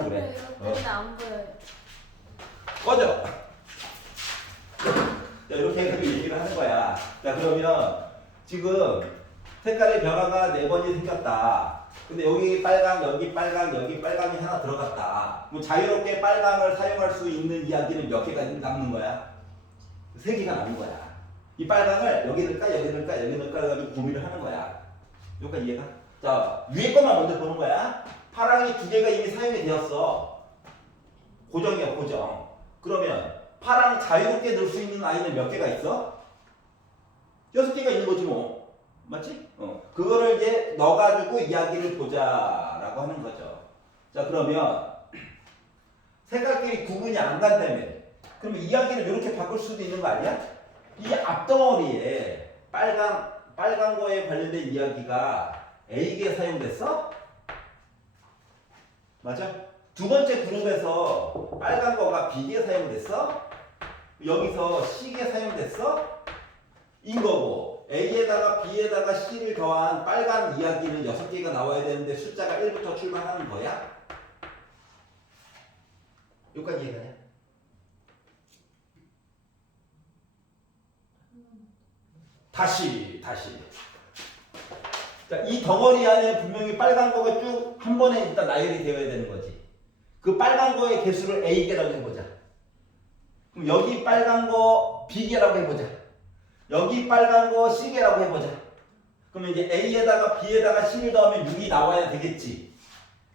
그래. 근데 안 보여요. 꺼져. 자, 이렇게 해서 얘기를 하는 거야. 자, 그러면 지금 색깔의 변화가 4번이 생겼다. 근데 여기 빨강, 여기 빨강, 여기 빨강이 하나 들어갔다. 그럼 자유롭게 빨강을 사용할 수 있는 이야기는 몇 개가 남는 거야? 3개가 남는 거야. 이 빨강을 여기 넣을까, 여기 넣을까, 여기 넣을까 해가지고 고민을 하는 거야. 여기까지 이해가? 자, 위에 것만 먼저 보는 거야. 파랑이 2개가 이미 사용이 되었어. 고정이야, 고정. 그러면 파랑 자유롭게 넣을 수 있는 아이는 몇 개가 있어? 6개가 있는 거지 뭐. 맞지? 그거를 이제 넣어가지고 이야기를 보자라고 하는 거죠. 자, 그러면 색깔끼리 구분이 안 간다며. 그러면 이야기를 이렇게 바꿀 수도 있는 거 아니야? 이 앞덩어리에 빨간 거에 관련된 이야기가 A개에 사용됐어? 맞아? 두 번째 그룹에서 빨간 거가 B개에 사용됐어? 여기서 C개에 사용됐어? 인 거고 A에다가 B에다가 C를 더한 빨간 이야기는 6개가 나와야 되는데 숫자가 1부터 출발하는 거야? 여기까지 이해가냐? 다시 자, 이 덩어리 안에 분명히 빨간 거가 쭉 한 번에 일단 나열이 되어야 되는 거지. 그 빨간 거의 개수를 A개라고 해보자. 그럼 여기 빨간 거 B개라고 해보자. 여기 빨간 거 C개라고 해보자. 그러면 이제 A에다가 B에다가 C를 더하면 6이 나와야 되겠지.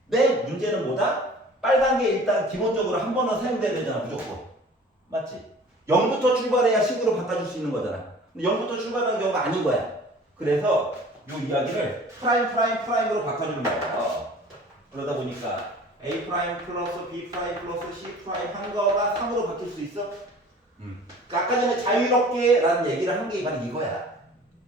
내 문제는 뭐다? 빨간 게 일단 기본적으로 한 번은 사용돼야 되잖아, 무조건. 맞지? 0부터 출발해야 10으로 바꿔줄 수 있는 거잖아. 근데 0부터 출발하는 경우가 아닌 거야. 그래서 이 이야기를 프라임으로 바꿔주는 거야. 그러다 보니까 A 프라임 플러스 B 프라임 플러스 C 프라임 한 거가 3으로 바뀔 수 있어? 아까 전에 자유롭게 라는 얘기를 한 게 바로 이거야.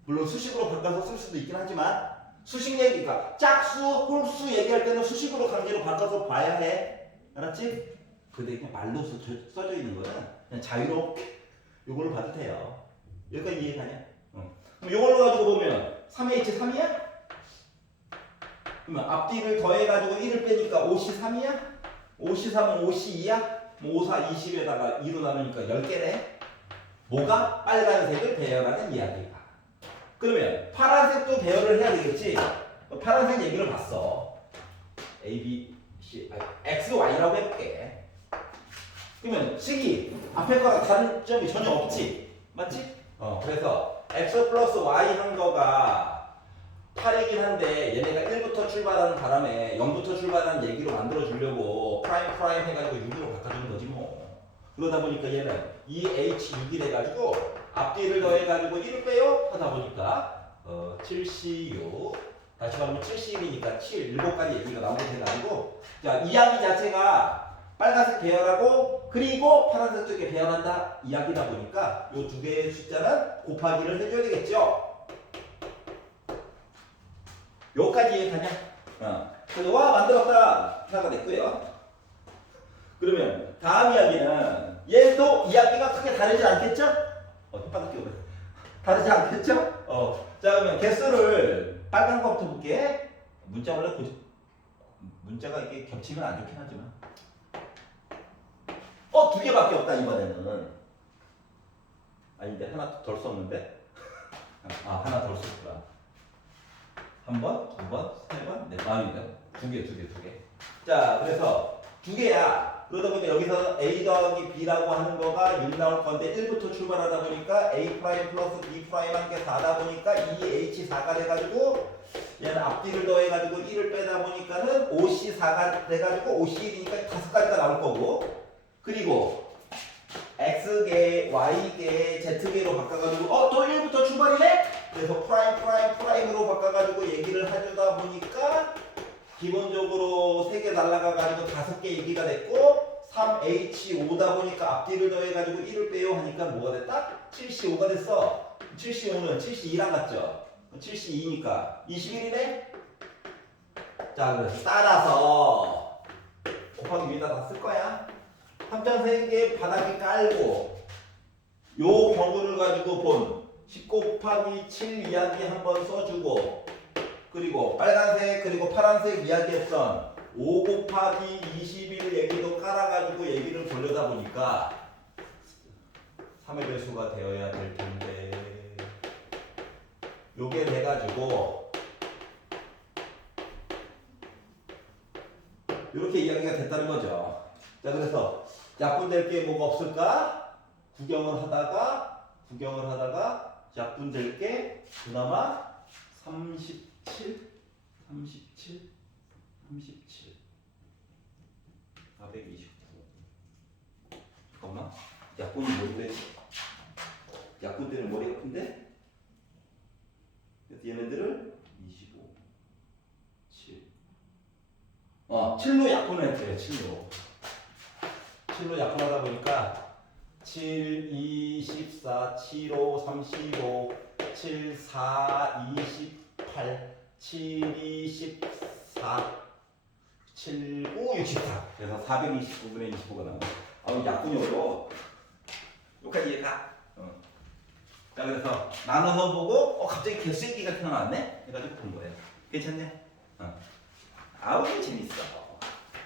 물론 수식으로 바꿔서 쓸 수도 있긴 하지만 수식 얘기가 짝수, 홀수 얘기할 때는 수식으로 강제로 바꿔서 봐야 해. 알았지? 근데 그냥 말로 써져 있는 거는 그냥 자유롭게 요걸로 봐도 돼요. 여기까지 이해가냐? 그럼 요걸로 가지고 보면 3H 3이야? 그러면 앞뒤를 더해가지고 1을 빼니까 5C 3이야? 5C 3은 5C 2야? 뭐 5, 4, 20에다가 2로 나누니까 10개네? 뭐가? 빨간색을 배열하는 이야기가. 그러면 파란색도 배열을 해야 되겠지? 파란색 얘기를 봤어. A, B, C, X, Y라고 해볼게. 그러면 식이 앞에 거랑 다른 점이 전혀 없지? 맞지? 그래서 X 플러스 Y 한 거가 8이긴 한데 얘네가 1부터 출발하는 바람에 0부터 출발하는 얘기로 만들어주려고 프라임 해가지고 6으로 바꿔주는 거지 뭐. 그러다 보니까 얘는 2H6이 돼가지고 앞뒤를 더해가지고 1을 빼요 하다 보니까 7C6 다시 말하면 7C1이니까 7, 7가지 얘기가 나오게 돼가지고 자, 이야기 자체가 빨간색 배열하고 그리고 파란색 쪽에 배열한다 이야기다 보니까 이 두 개의 숫자는 곱하기를 해줘야 되겠죠. 여기까지 이해가냐? 그래서 와 만들었다 하나가 됐고요. 그러면 다음 이야기는 얘도 이야기가 크게 다르지 않겠죠? 혓바닥 끼워 다르지 않겠죠? 자 그러면 개수를 빨간 거부터 볼게. 문자 원래 문자가 이게 겹치면 안 좋긴 하지만 2개밖에 없다 이번에는. 아닌데 하나 덜 썼는데? 하나 덜 썼구나. 한 번, 두 번, 세 번, 네 번이다. 두 개. 자, 그래서 2개야. 그러다 보니까 여기서 A 더하기 B라고 하는 거가 6 나올 건데 1부터 출발하다 보니까 A 프라임 플러스 B 프라임 한 게 4다 보니까 2H4가 돼가지고 얘는 앞뒤를 더해가지고 1을 빼다 보니까는 5C4가 돼가지고 5C1이니까 5가지가 나올 거고 그리고 X개, Y개, Z개로 바꿔가지고 또 1부터 출발이네? 그래서 프라임으로 바꿔가지고 얘기를 해주다 보니까 기본적으로 3개 날라가가지고 5개 얘기가 됐고 3H5다 보니까 앞뒤를 더해가지고 1을 빼요 하니까 뭐가 됐다? 7C5가 됐어. 7C5는 7C2랑 같죠? 7C2니까 21이네? 자 그래서 따라서 곱하기 위에다 다 쓸 거야. 한편 3개 바닥에 깔고 요 경우를 가지고 본 10 곱하기 7 이야기 한번 써주고 그리고 빨간색 그리고 파란색 이야기했던 5 곱하기 21 얘기도 깔아가지고 얘기를 돌려다 보니까 3의 배수가 되어야 될 텐데 요게 돼가지고 이렇게 이야기가 됐다는 거죠. 자, 그래서 약분될 게 뭐가 없을까? 구경을 하다가 약분될 게 그나마 37 429. 잠깐만, 약분이 뭐 되지? 약분 때는 머리가 큰데? 그래서 얘네들을 25 7 7로 약분을 했어요. 7로 약분하다 보니까 7, 24, 7, 5, 35, 7, 4, 28, 7, 24, 7, 5, 64. 그래서 429분의 25가 나와요. 약분이 어려워. 여기까지 이해가? 자, 그래서 나눠서 보고 갑자기 개수얘기가 태어났네? 해가지고 본 거예요. 괜찮냐? 아우 재밌어.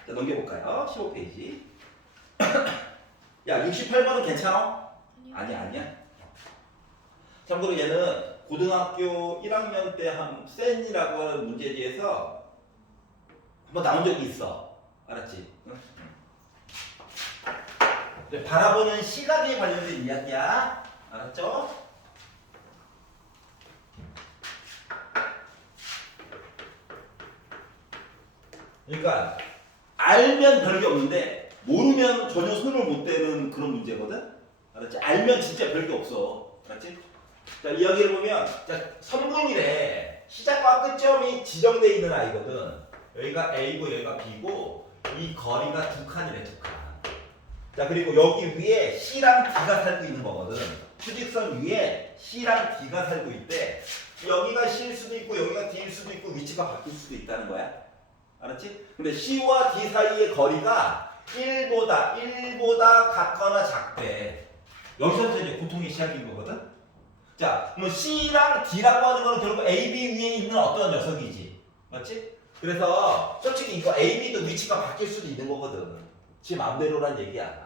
자, 넘겨볼까요? 15페이지. 야, 68번은 괜찮아? 아니야. 참고로 얘는 고등학교 1학년 때 한 센이라고 하는 문제지에서 한번 나온 적이 있어. 알았지? 응? 바라보는 시각에 관련된 이야기야. 알았죠? 그러니까 알면 별게 없는데 모르면 전혀 손을 못 대는 그런 문제거든. 알았지? 알면 진짜 별게 없어. 알았지? 자, 이야기를 보면 선분이래. 시작과 끝점이 지정되어 있는 아이거든. 여기가 A고 여기가 B고 이 거리가 두 칸이래, 두 칸. 자, 그리고 여기 위에 C랑 D가 살고 있는 거거든. 수직선 위에 C랑 D가 살고 있대. 여기가 C일 수도 있고 여기가 D일 수도 있고 위치가 바뀔 수도 있다는 거야. 알았지? 근데 C와 D 사이의 거리가 1보다 같거나 작대. 여기서부터 이제 고통의 시작인 거거든. 자, 뭐 C랑 D라고 하는 거는 결국 AB 위에 있는 어떤 녀석이지. 맞지? 그래서 솔직히 이거 AB도 위치가 바뀔 수도 있는 거거든. 지 맘대로란 얘기야.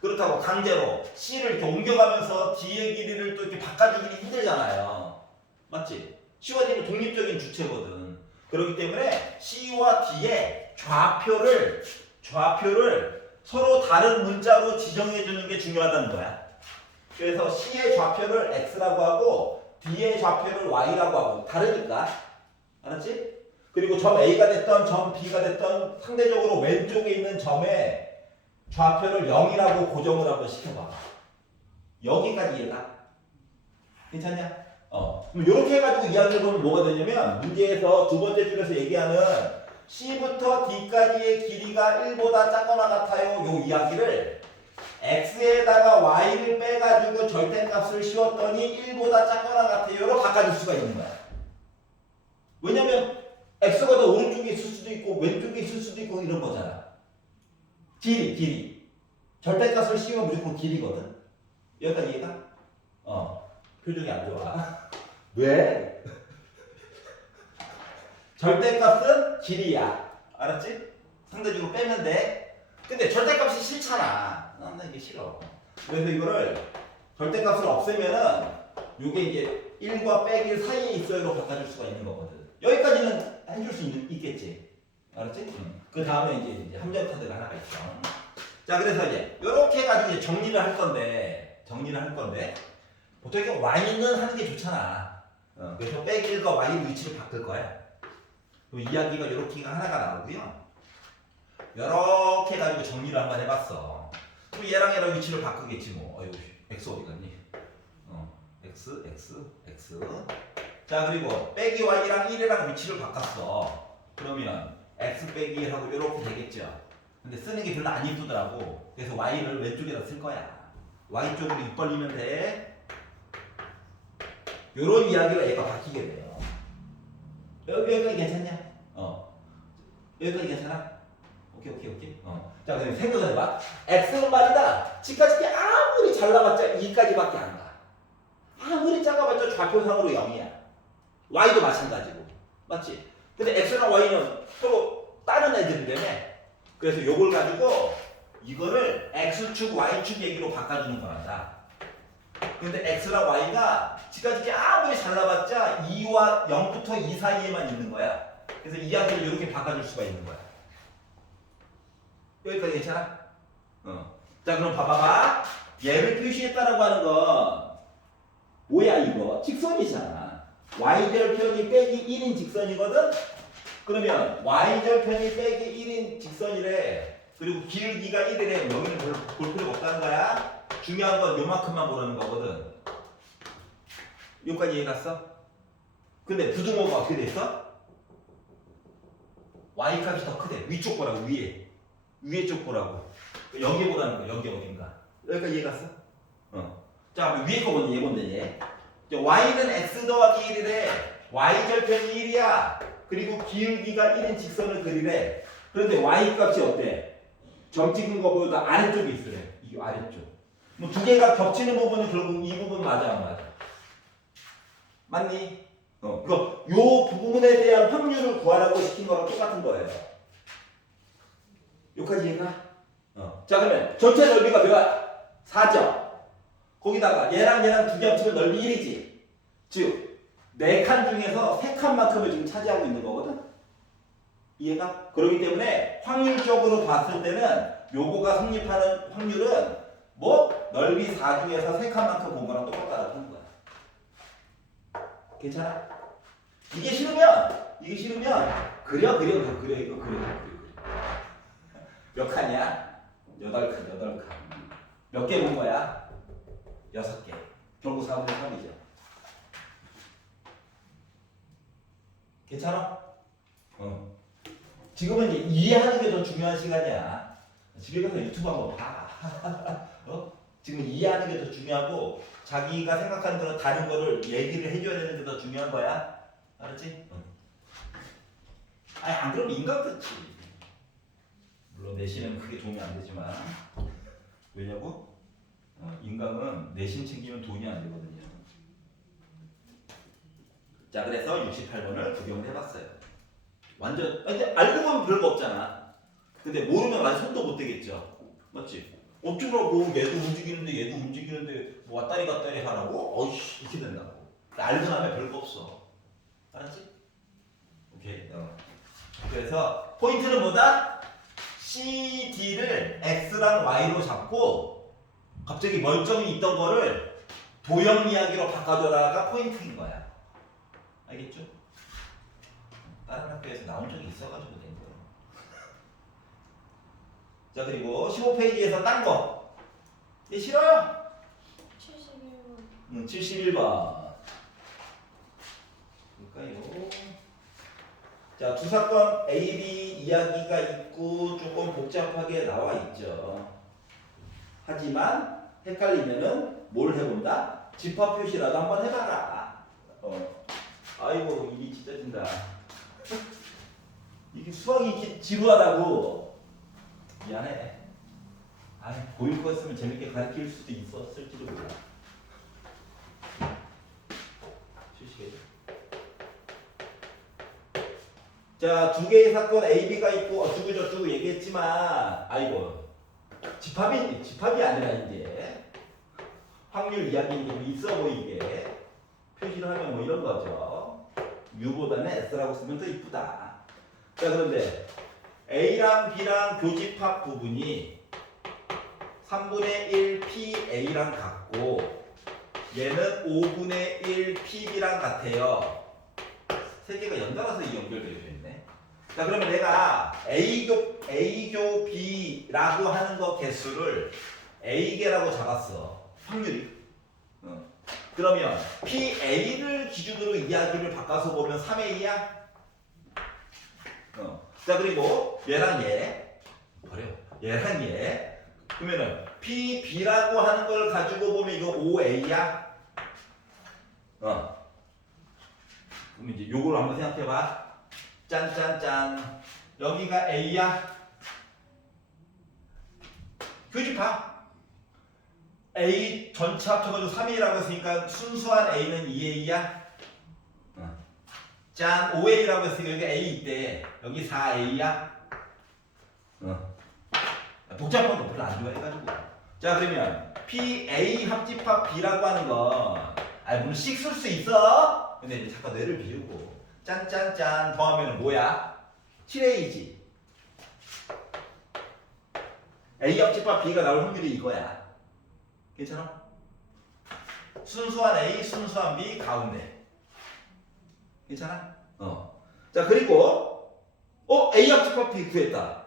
그렇다고 강제로 C를 이렇게 옮겨가면서 D의 길이를 또 이렇게 바꿔주기는 힘들잖아요. 맞지? C와 D는 독립적인 주체거든. 그렇기 때문에 C와 D의 좌표를 서로 다른 문자로 지정해 주는 게 중요하다는 거야. 그래서 C의 좌표를 X라고 하고 D의 좌표를 Y라고 하고 다르니까. 알았지? 그리고 점 A가 됐던 점 B가 됐던 상대적으로 왼쪽에 있는 점의 좌표를 0이라고 고정을 한번 시켜봐. 여기까지 이해가? 괜찮냐? 그럼 이렇게 해가지고 이야기를 보면 뭐가 되냐면 문제에서 두 번째 줄에서 얘기하는 C부터 D까지의 길이가 1보다 작거나 같아요. 요 이야기를 X에다가 Y를 빼가지고 절대값을 씌웠더니 1보다 작거나 같아요로 바꿔줄 수가 있는 거야. 왜냐면 X가 더 오른쪽에 있을 수도 있고 왼쪽에 있을 수도 있고 이런 거잖아. 길이. 절대값을 씌우면 무조건 길이거든. 여기까지 이해가? 표정이 안 좋아. 왜? 절대값은 길이야. 알았지? 상대적으로 빼면 돼. 근데 절대값이 싫잖아. 나 이게 싫어. 그래서 이거를 절대값을 없애면은 요게 이제 1과 빼기 사이에 있어요로 바꿔줄 수가 있는 거거든. 여기까지는 해줄 수 있겠지. 알았지? 그 다음에 이제 함정 카드가 하나가 있어. 자, 그래서 이제 요렇게 해가지고 이제 정리를 할 건데 보통 이렇게 Y는 하는 게 좋잖아. 그래서 빼기 1과 Y 위치를 바꿀 거야. 이야기가 이렇게가 하나가 나오고요. 이렇게 해가지고 정리를 한번 해봤어. 그럼 얘랑 위치를 바꾸겠지 뭐. 어휴, X 어디 갔니? X. 자, 그리고 빼기 Y랑 1이랑 위치를 바꿨어. 그러면 X 빼기 1하고 이렇게 되겠죠. 근데 쓰는 게 별로 안 이쁘더라고. 그래서 Y를 왼쪽에다 쓸 거야. Y 쪽으로 입 벌리면 돼. 요런 이야기로 얘가 바뀌게 돼요. 여기까지 괜찮냐? 여기까지 괜찮아? 오케이. 자, 그럼 생각을 해봐. X는 말이다. 지금까지 아무리 잘 나봤자 2까지밖에 안 가. 아무리 작아봤자 좌표상으로 0이야. Y도 마찬가지고. 맞지? 근데 X랑 Y는 서로 다른 애들이라며. 그래서 요걸 가지고 이거를 x축, y축 얘기로 바꿔주는 거란다. 근데 x랑 y가 지금까지 아무리 잘라봤자 2와 0부터 2 사이에만 있는 거야. 그래서 이야기를 이렇게 바꿔줄 수가 있는 거야. 여기까지 괜찮아? 자, 그럼 봐봐봐. 얘를 표시했다라고 하는 건 뭐야 이거? 직선이잖아. y절편이 빼기 1인 직선이거든? 그러면 y절편이 빼기 1인 직선이래. 그리고 길기가 1이래. 여기는 별로 볼 필요가 없다는 거야. 중요한 건 요만큼만 보라는 거거든. 여기까지 이해 갔어? 근데 부등호가 어떻게 됐어? y 값이 더 크대. 위쪽 보라고, 위에 쪽 보라고. 여기 보라는 거, 여기 어딘가. 여기까지 이해 갔어? 자, 위에 거 먼저 얘 본다, 얘. y는 x 더하기 1이래. y절편이 1이야. 그리고 기울기가 1인 직선을 그리래. 그런데 y 값이 어때? 점 찍은 거보다 아래쪽에 있으래. 이 아래쪽. 뭐 두 개가 겹치는 부분은 결국 이 부분 맞아, 안 맞아? 맞니? 그거 요 부분에 대한 확률을 구하라고 시킨 거랑 똑같은 거예요. 여기까지 이해가? 자, 그러면 전체 넓이가 뭐야? 4죠. 거기다가 얘랑 두 개 합치면 넓이 1이지. 즉, 4칸 중에서 3칸만큼을 지금 차지하고 있는 거거든. 이해가? 그렇기 때문에 확률적으로 봤을 때는 요거가 성립하는 확률은 뭐? 넓이 4 중에서 3칸만큼 본 거랑 똑같다고 하는 거야. 괜찮아? 이게 싫으면 그려 이거 그려. 몇 칸이야? 8칸. 몇 개 본 거야? 6개. 결국 4분의 3이죠. 괜찮아? 지금은 이제 이해하는 게 더 중요한 시간이야. 집에 가서 유튜브 한번 봐. 지금 이해하는 게 더 중요하고 자기가 생각하는 대로 다른 거를 얘기를 해줘야 되는 게 더 중요한 거야. 알았지? 아니, 안 그러면 인간 같지. 물론 내신은 크게 도움이 안 되지만. 왜냐고? 인간은 내신 챙기면 돈이 안 되거든요. 자, 그래서 68번을 구경을 해봤어요. 완전, 근데 알고 보면 별거 없잖아. 근데 모르면 완전 손도 못 대겠죠. 맞지? 어쩌라고 얘도 움직이는데 뭐 왔다리 갔다리 하라고? 어이씨, 이렇게 된다고. 알고 나면 별거 없어. 알았지? 오케이. 그래서 포인트는 뭐다? CD를 X랑 Y로 잡고 갑자기 멀쩡히 있던 거를 도형 이야기로 바꿔줘라가 포인트인 거야. 알겠죠? 다른 학교에서 나온 적이 있어가지고 된 거야. 자, 그리고 15페이지에서 딴 거. 얘 싫어요? 71번. 71번. 볼까요? 자, 두 사건 A, B 이야기가 있고 조금 복잡하게 나와 있죠. 하지만 헷갈리면은 뭘 해본다? 집합 표시라도 한번 해봐라. 아이고, 입이 찢어진다. 이게 수학이 이렇게 지루하다고. 미안해. 보일 거였으면 재밌게 가르칠 수도 있었을지도 몰라. 실시해. 자, 두 개의 사건 A, B가 있고 어쩌고저쩌고 얘기했지만, 아이고, 집합이 아니라 이제 확률 이야기는 있어 보이게 표시를 하면 뭐 이런 거죠. U보다는 S라고 쓰면 더 이쁘다. 자, 그런데 A랑 B랑 교집합 부분이 3분의 1 PA랑 같고 얘는 5분의 1 PB랑 같아요. 세 개가 연달아서 연결되어 있네. 자, 그러면 내가 A교 B라고 하는 거 개수를 A개라고 잡았어. 확률이. 그러면 PA를 기준으로 이야기를 바꿔서 보면 3A야? 자, 그리고 얘랑 얘 버려. 얘랑 얘. 그러면은 PB라고 하는 걸 가지고 보면 이거 5A야? 그럼 이제 요걸 한번 생각해봐. 짠짠짠. 여기가 A야? 교집합. A 전체 합쳐가지고 3A라고 했으니까 순수한 A는 2A야? 짠, 5A라고 했으니까 여기 A 있대. 여기 4A야? 복잡한 거 별로 안 좋아해가지고. 자 그러면 PA 합집합 B라고 하는 건 물론 씩 쓸 수 있어. 근데 이제 잠깐 뇌를 비우고 짠짠짠 더하면 뭐야? 7A지. A 합집합 B가 나올 확률이 이거야. 괜찮아? 순수한 A, 순수한 B 가운데. 괜찮아? 자 그리고 A 합집합 B 구했다.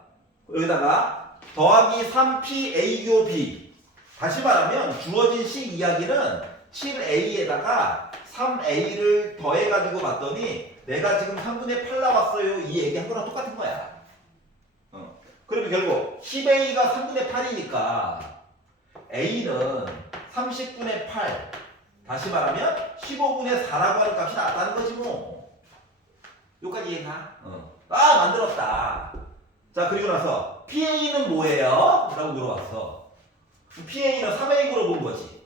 여기다가 더하기 3PA교 다시 말하면 주어진 식 이야기는 7A에다가 3A를 더해가지고 봤더니 내가 지금 3분의 8 나왔어요 이 얘기한 거랑 똑같은 거야. 그러면 결국 10A가 3분의 8이니까 A는 30분의 8 다시 말하면 15분의 4라고 하는 값이 나왔다는 거지 뭐. 여기까지 이해가? 만들었다. 자 그리고 나서 PA는 뭐예요? 라고 물어봤어. PA는 3A로 본 거지.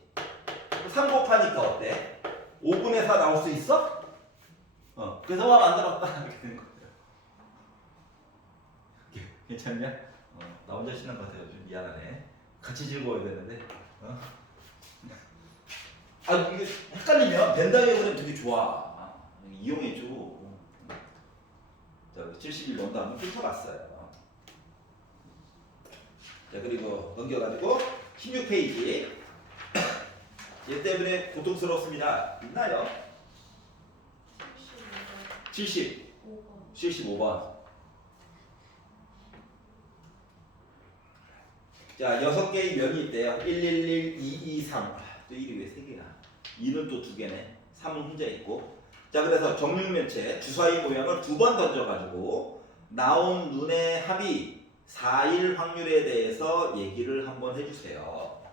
3 곱하니까 어때? 5분의 4 나올 수 있어? 그래서 만들었다. 이렇게 된 거예요. 괜찮냐? 나 혼자 신난 것 같아요. 좀 미안하네. 같이 즐거워야 되는데. 이게 헷갈리면 벤다이어 그램 되게 좋아. 이용해줘. 자, 71 넣은 다음에 훑어봤어요. 자, 그리고 넘겨가지고 16페이지. 얘 때문에 고통스럽습니다. 있나요? 75번. 자, 6개의 면이 있대요. 111, 2, 2, 3. 또 1이 왜 3개야? 2는 또 2개네. 3은 혼자 있고. 자, 그래서 정육면체 주사위 모양을 2번 던져가지고 나온 눈의 합이 4일 확률에 대해서 얘기를 한번 해주세요.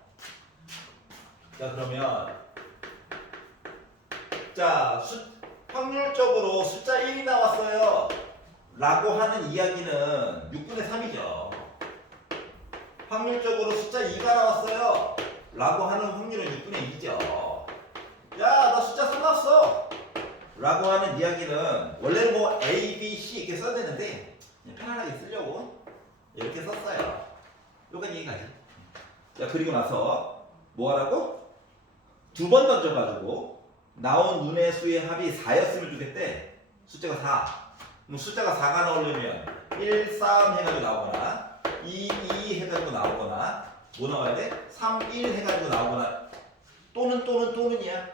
자, 그러면 확률적으로 숫자 1이 나왔어요 라고 하는 이야기는 6분의 3이죠. 확률적으로 숫자 2가 나왔어요 라고 하는 확률은 6분의 2죠. 야, 나 숫자 써놨어 라고 하는 이야기는 원래는 뭐 A, B, C 이렇게 써야 되는데 그냥 편안하게 쓰려고 이렇게 썼어요. 여기까지 이해가지? 자, 그리고 나서 뭐 하라고? 2번 던져가지고 나온 눈의 수의 합이 4였으면 좋겠대. 숫자가 4. 그럼 숫자가 4가 나오려면 1, 3 해가지고 나오거나 2, 2 해가지고 나오거나 뭐 나와야 돼? 3, 1 해가지고 나오거나 또는이야.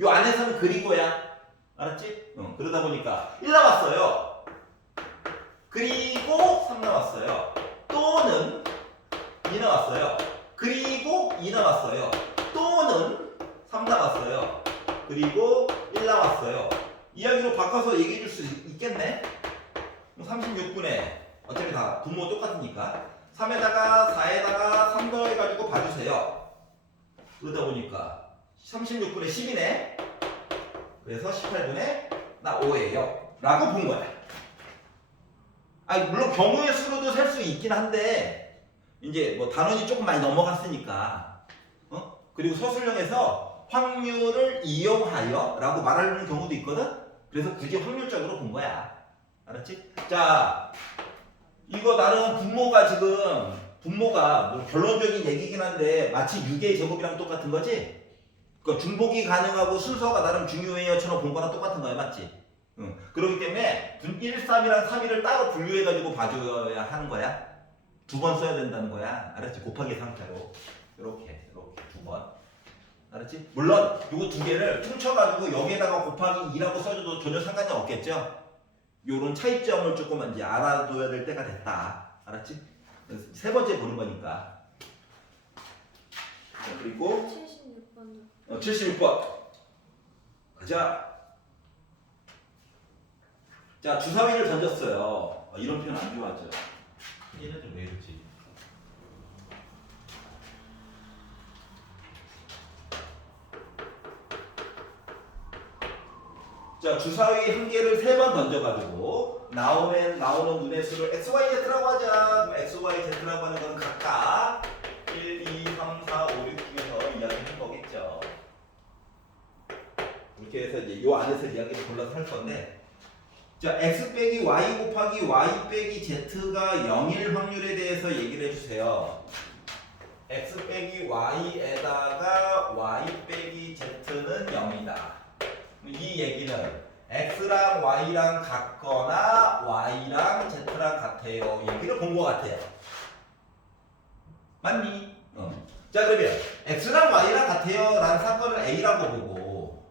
요 안에서는 그리고야. 알았지? 그러다 보니까 1 나왔어요. 그리고 3 나왔어요. 또는 2 나왔어요. 그리고 2 나왔어요. 또는 3 나왔어요. 그리고 1 나왔어요. 이야기로 바꿔서 얘기해 줄 수 있겠네? 36분에 어차피 다 분모 똑같으니까 3에다가 4에다가 3 더해가지고 봐주세요. 그러다 보니까 36분의 10이네. 그래서 18분의 나 5예요 라고 본 거야. 물론 경우의 수로도 셀 수 있긴 한데 이제 뭐 단원이 조금 많이 넘어갔으니까 그리고 서술형에서 확률을 이용하여 라고 말하는 경우도 있거든. 그래서 굳이 확률적으로 본 거야. 알았지? 자, 이거 나름 분모가 뭐 결론적인 얘기긴 한데 마치 6의 제곱이랑 똑같은 거지? 그러니까 중복이 가능하고 순서가 나름 중요해요처럼 본 거랑 똑같은 거야. 맞지? 그렇기 때문에 1, 3이랑 3, 1을 따로 분류해가지고 봐줘야 하는 거야. 2번 써야 된다는 거야. 알았지? 곱하기 상태로 이렇게 2번. 알았지? 물론 이거 2개를 퉁쳐가지고 여기에다가 곱하기 2라고 써줘도 전혀 상관이 없겠죠? 요런 차이점을 조금 이제 알아둬야 될 때가 됐다. 알았지? 세 번째 보는 거니까. 자, 그리고 76번도 76번 가자. 자, 주사위를 던졌어요. 이런 표현 안 좋아하죠? 얘네들 왜 이러지? 자, 주사위 한 개를 3번 던져가지고 나오는 눈의 수를 XYZ라고 하자. 그럼 XYZ라고 하는 건 각각 1, 2, 3, 4, 5, 6 중에서 이야기하는 거겠죠. 이렇게 해서 이제 요 안에서 이야기를 골라서 할 건데 자, x 빼기 y 곱하기 y 빼기 z가 0일 확률에 대해서 얘기를 해주세요. x 빼기 y에다가 y 빼기 z는 0이다. 이 얘기는 x랑 y랑 같거나 y랑 z랑 같아요. 얘기를 본 것 같아요. 맞니? 자, 그러면 x랑 y랑 같아요 라는 사건을 a라고 보고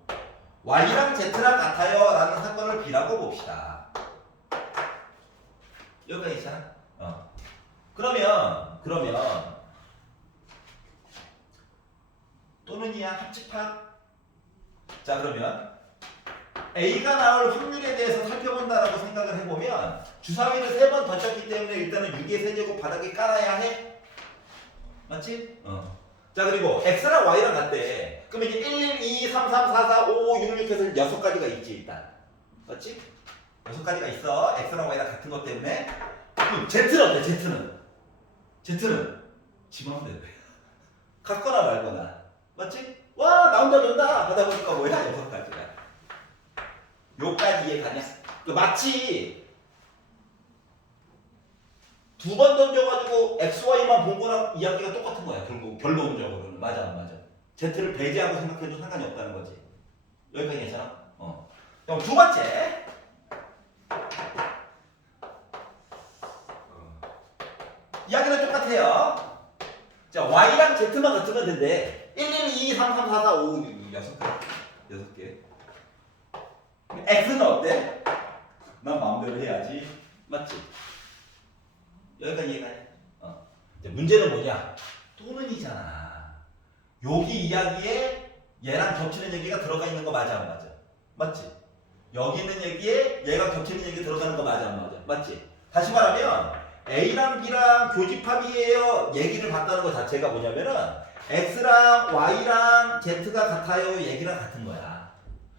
y랑 z랑 같아요 라는 사건을 b라고 봅시다. 여기까지 있잖아. 그러면 또는이야 합집합. 자, 그러면 A가 나올 확률에 대해서 살펴본다라고 생각을 해보면 주사위를 3번 던졌기 때문에 일단은 6의 세제곱 바닥에 깔아야 해. 맞지? 자, 그리고 X랑 Y랑 같대. 그러면 이제 1, 1, 2, 3, 3, 4, 4, 5, 5, 6, 6 해서 6가지가 있지 일단. 맞지? 6가지가 있어. X랑 Y랑 같은 것 때문에. 그럼 Z는 어때? Z는 지 마음대로 돼. 같거나 말거나. 맞지? 와, 나 혼자 논다 하다 보니까 뭐야? 6가지가. 요까지 이해가냐? 마치 2번 던져가지고 XY만 본 거랑 이야기가 똑같은 거야. 결론적으로는. 맞아, 안 맞아? Z를 배제하고 생각해도 상관이 없다는 거지. 여기까지 괜찮아? 그럼 두 번째. 이야기는 똑같아요. 자, Y랑 Z만 같으면 된대. 1, 1, 2, 3, 3, 4, 4, 5, 6, 6개. X는 어때? 난 마음대로 해야지. 맞지? 여기까지 이해가네. 이제 문제는 뭐냐? 또는이잖아. 여기 이야기에 얘랑 겹치는 얘기가 들어가 있는 거 맞아, 안 맞아? 맞지? 여기 있는 얘기에 얘가 겹치는 얘기 들어가는 거 맞아, 안 맞아? 맞지? 다시 말하면 A랑 B랑 교집합이에요 얘기를 봤다는 것 자체가 뭐냐면은 X랑 Y랑 Z가 같아요 얘기랑 같은 거야.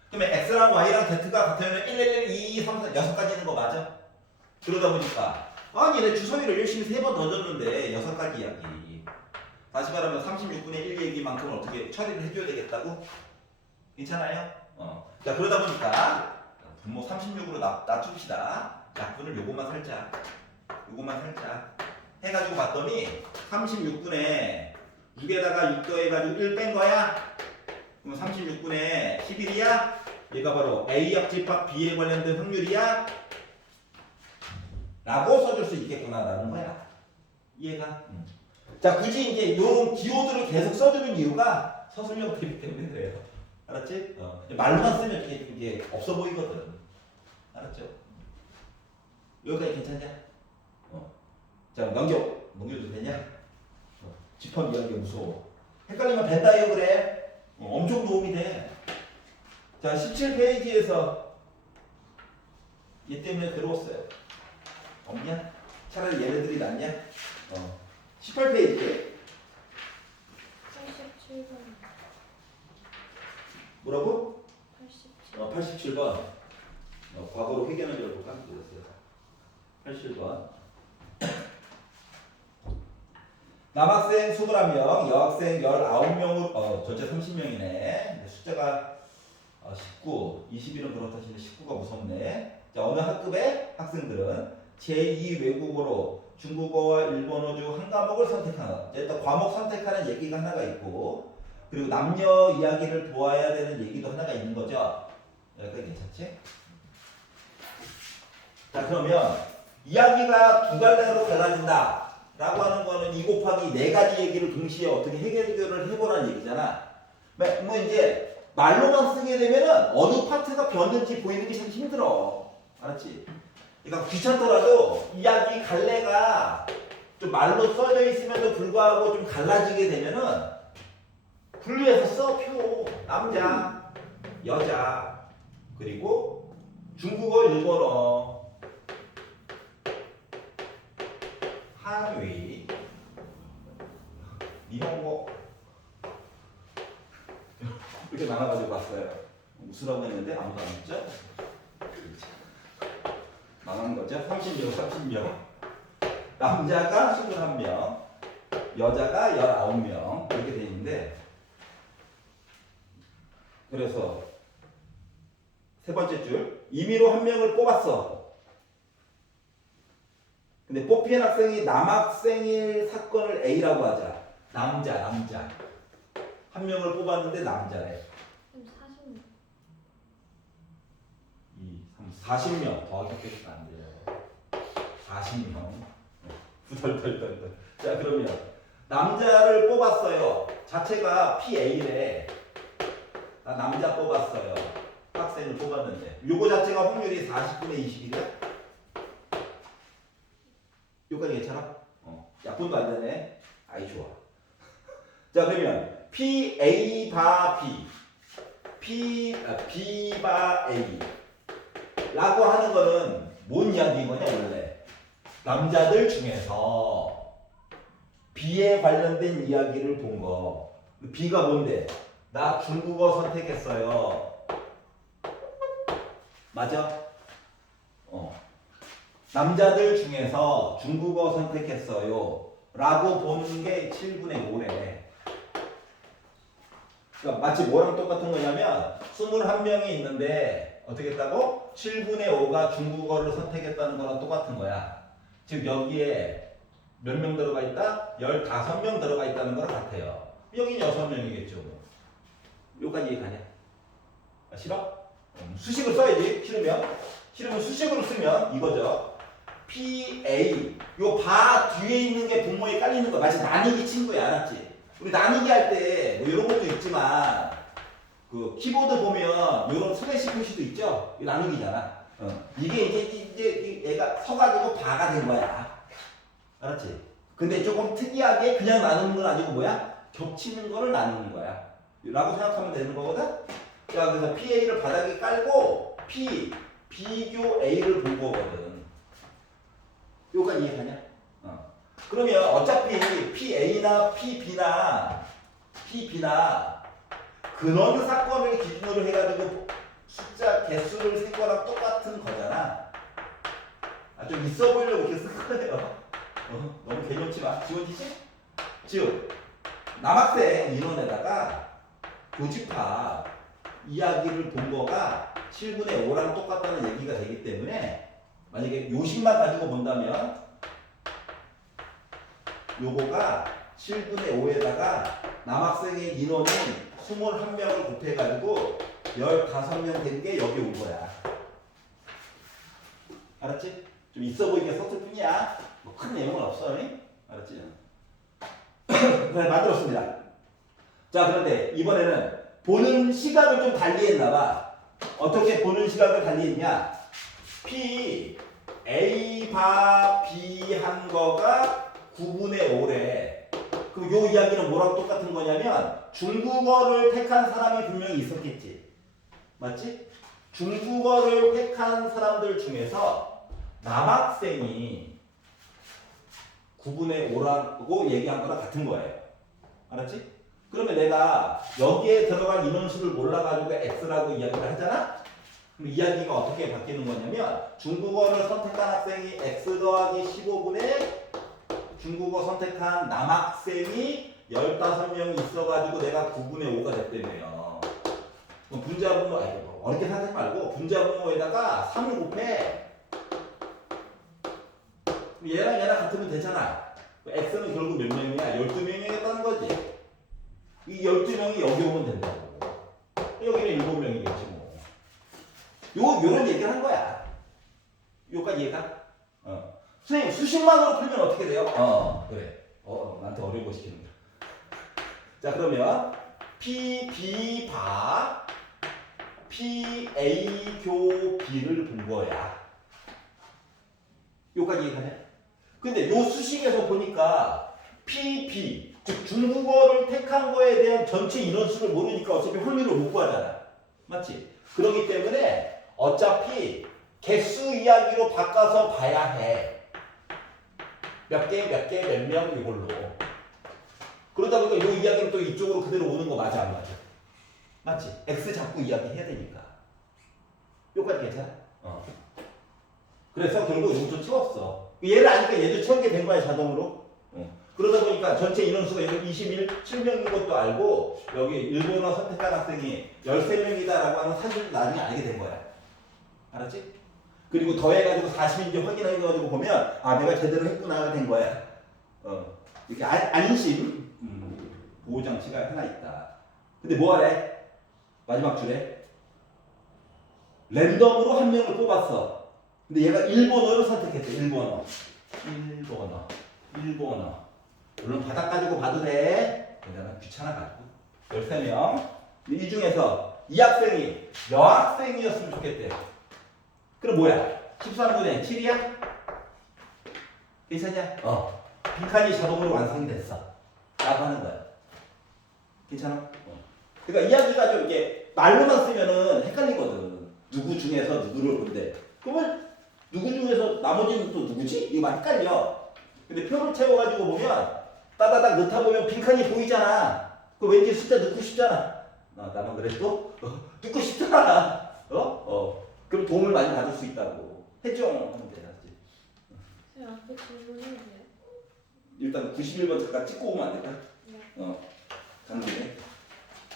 그러면 X랑 Y랑 Z가 같으면 1, 1, 2, 3, 4, 6가지 있는 거 맞아? 그러다 보니까 아니 내 주사위를 열심히 3번 던졌는데 6가지 이야기. 다시 말하면 36분의 1 얘기만큼은 어떻게 처리를 해줘야 되겠다고? 괜찮아요? 자, 그러다 보니까 분모 36으로 낮춥시다. 약분을 요것만 살짝 해가지고 봤더니 36분에 6에다가 6 더해가지고 1 뺀 거야? 그럼 36분의 11이야? 얘가 바로 A 합집합 B에 관련된 확률이야? 라고 써줄 수 있겠구나라는 거야. 이해가? 자, 굳이 이제 이런 기호들을 계속 써주는 이유가 서술형 대비 때문에 그래요. 알았지? 말로만 쓰면 이게 없어 보이거든. 알았죠? 여기까지 괜찮냐? 자, 넘겨도 되냐? 집합 이야기 무서워. 헷갈리면 벤 다이어그램 엄청 도움이 돼. 자, 17페이지에서 얘 때문에 괴로웠어요. 없냐? 차라리 얘네들이 낫냐? 18페이지 87번. 뭐라고? 87. 87번. 과거로 회견을 열어볼까? 87번. 남학생 21명, 여학생 19명으로, 전체 30명이네. 숫자가 19, 21은 그렇다 치는데 19가 무섭네. 자, 어느 학급의 학생들은 제2 외국어로 중국어와 일본어 중 한 과목을 선택하는, 일단 과목 선택하는 얘기가 하나가 있고, 그리고 남녀 이야기를 보아야 되는 얘기도 하나가 있는 거죠. 여기까지 괜찮지? 자, 그러면 이야기가 두 갈래로 갈라진다 라고 하는 거는 2 곱하기 4가지 얘기를 동시에 어떻게 해결을 해보라는 얘기잖아. 뭐 이제 말로만 쓰게 되면은 어느 파트가 변는지 보이는 게 참 힘들어. 알았지? 그러니까 귀찮더라도 이야기 갈래가 좀 말로 써져 있음에도 불구하고 좀 갈라지게 되면은 분류해서 써. 표. 남자, 여자, 그리고 중국어, 일본어, 한위, 일본어 이렇게 나눠가지고 봤어요. 웃으라고 했는데 아무도 안 웃죠? 망한 거죠? 30명. 남자가 21명, 여자가 19명 이렇게 돼 있는데, 그래서 세 번째 줄. 임의로 한 명을 뽑았어. 근데 뽑힌 학생이 남학생일 사건을 A라고 하자. 남자. 한 명을 뽑았는데 남자래. 40명. 2, 3, 40명. 더하기 뺏기면 안 돼요. 40명. 덜. 자, 그러면 남자를 뽑았어요. 자체가 PA래. 나 남자 뽑았어요. 학생을 뽑았는데. 요거 자체가 확률이 40분의 20이래? 요까지 괜찮아? 약분도 안 되네. 아이, 좋아. 자, 그러면 PA 바 B. B 바 A. 라고 하는 거는 뭔 이야기인 거냐, 원래? 남자들 중에서 B에 관련된 이야기를 본 거. B가 뭔데? 나 중국어 선택했어요. 맞아? 남자들 중에서 중국어 선택했어요. 라고 보는 게 7분의 5래. 그러니까 마치 뭐랑 똑같은 거냐면 21명이 있는데 어떻게 했다고? 7분의 5가 중국어를 선택했다는 거랑 똑같은 거야. 즉 여기에 몇 명 들어가 있다? 15명 들어가 있다는 거랑 같아요. 여긴 6명이겠죠. 여기까지 이해 가냐? 싫어? 수식을 써야지. 싫으면 수식으로 쓰면 이거죠. PA. 요 바 뒤에 있는 게 분모에 깔리는 거. 마치 나누기 친구야. 알았지? 우리 나누기 할 때 뭐 이런 것도 있지만 그 키보드 보면 이런 슬래시 표시도 있죠? 이거 나누기잖아. 이게 이제 얘가 서가지고 바가 된 거야. 알았지? 근데 조금 특이하게 그냥 나누는 건 아니고 뭐야? 겹치는 거를 나누는 거야. 라고 생각하면 되는 거거든? 자, 그래서 PA를 바닥에 깔고 비교 A를 본 거거든. 요까지 이해가냐? 그러면 어차피 PA나 PB나 근원 사건을 기준으로 해가지고 숫자 개수를 센 거랑 똑같은 거잖아. 좀 있어 보이려고 이렇게 쓴 거예요. 너무 개념치 마. 지워지지? 즉 남학생 인원에다가 교집합 이야기를 본 거가 7분의 5랑 똑같다는 얘기가 되기 때문에 만약에 요식만 가지고 본다면 요거가 7분의 5에다가 남학생의 인원이 21명을 곱해가지고 15명 된 게 여기 온 거야. 알았지? 좀 있어 보이게 썼을 뿐이야. 뭐 큰 내용은 없어. 알았지? 그래, 만들었습니다. 자, 그런데 이번에는 보는 시각을 좀 달리했나봐. 어떻게 보는 시각을 달리했냐? P, A 바 B 한 거가 9분의 5래. 그럼 요 이야기는 뭐랑 똑같은 거냐면 중국어를 택한 사람이 분명히 있었겠지. 맞지? 중국어를 택한 사람들 중에서 남학생이 9분의 5라고 얘기한 거랑 같은 거예요. 알았지? 그러면 내가 여기에 들어간 인원수를 몰라가지고 X라고 이야기를 하잖아? 그럼 이야기가 어떻게 바뀌는 거냐면 중국어를 선택한 학생이 X 더하기 15분의 중국어 선택한 남학생이 15명이 있어가지고 내가 9분의 5가 됐다며요. 그럼 분자분모, 어렵게 생각하지 말고 분자분모에다가 3을 곱해. 얘랑 같으면 되잖아. X는 결국 몇 명이야? 12명이겠다는 거지. 이 12명이 여기 오면 된다고. 여기는 7명이겠지 뭐. 요런 얘기를 한 거야. 요까지 이해가? 선생님 수식만으로 풀면 어떻게 돼요? 그래. 나한테 어려운 거 시키는 거야. 자, 그러면 PB 바 PA 교 B를 본 거야. 요까지 이해가냐? 근데 요 수식에서 보니까 PB 즉 중국어를 택한 거에 대한 전체 인원수를 모르니까 어차피 확률을 못 구하잖아. 맞지? 그렇기 때문에 어차피 개수 이야기로 바꿔서 봐야 해. 몇 개, 몇 명 이걸로. 그러다 보니까 이 이야기는 또 이쪽으로 그대로 오는 거 맞아, 안 맞아? 맞지? X 잡고 이야기 해야 되니까. 요까지 괜찮아? 그래서 결국 여기서 채웠어. 얘를 아니까 얘도 채우게 된 거야, 자동으로. 그러다 보니까 전체 인원수가 여기 7명인 것도 알고 여기 일본어 선택한 학생이 13명이다라고 하는 사실을 나중에 알게 된 거야. 알았지? 그리고 더해가지고 40인지 확인해가지고 보면 아 내가 제대로 했구나가 된 거야. 이렇게 안심 보호 장치가 하나 있다. 근데 뭐 하래? 마지막 줄에 랜덤으로 한 명을 뽑았어. 근데 얘가 1번어를 선택했대. 1번어. 물론 바닥 가지고 봐도 돼. 근데 귀찮아가지고 13명. 이 중에서 이 학생이 여학생이었으면 좋겠대. 그럼 뭐야? 13분의 7이야? 괜찮냐? 빈칸이 자동으로 완성이 됐어. 라고 하는 거야. 괜찮아? 그러니까 이야기가 좀 이렇게 말로만 쓰면은 헷갈리거든. 누구 중에서 누구를 본대. 그러면 누구 중에서 나머지는 또 누구지? 이거 막 헷갈려. 근데 표를 채워가지고 보면 따다닥 넣다 보면 빈칸이 보이잖아. 그 왠지 숫자 넣고 싶잖아. 나만 그래도 넣고 싶잖아. 그럼 도움을 많이 받을 수 있다고. 해종 하면 돼. 알았지? 쌤 앞에 질문해도 돼요? 일단 91번 잠깐 찍고 오면 안 될까? 네. 가는 김에.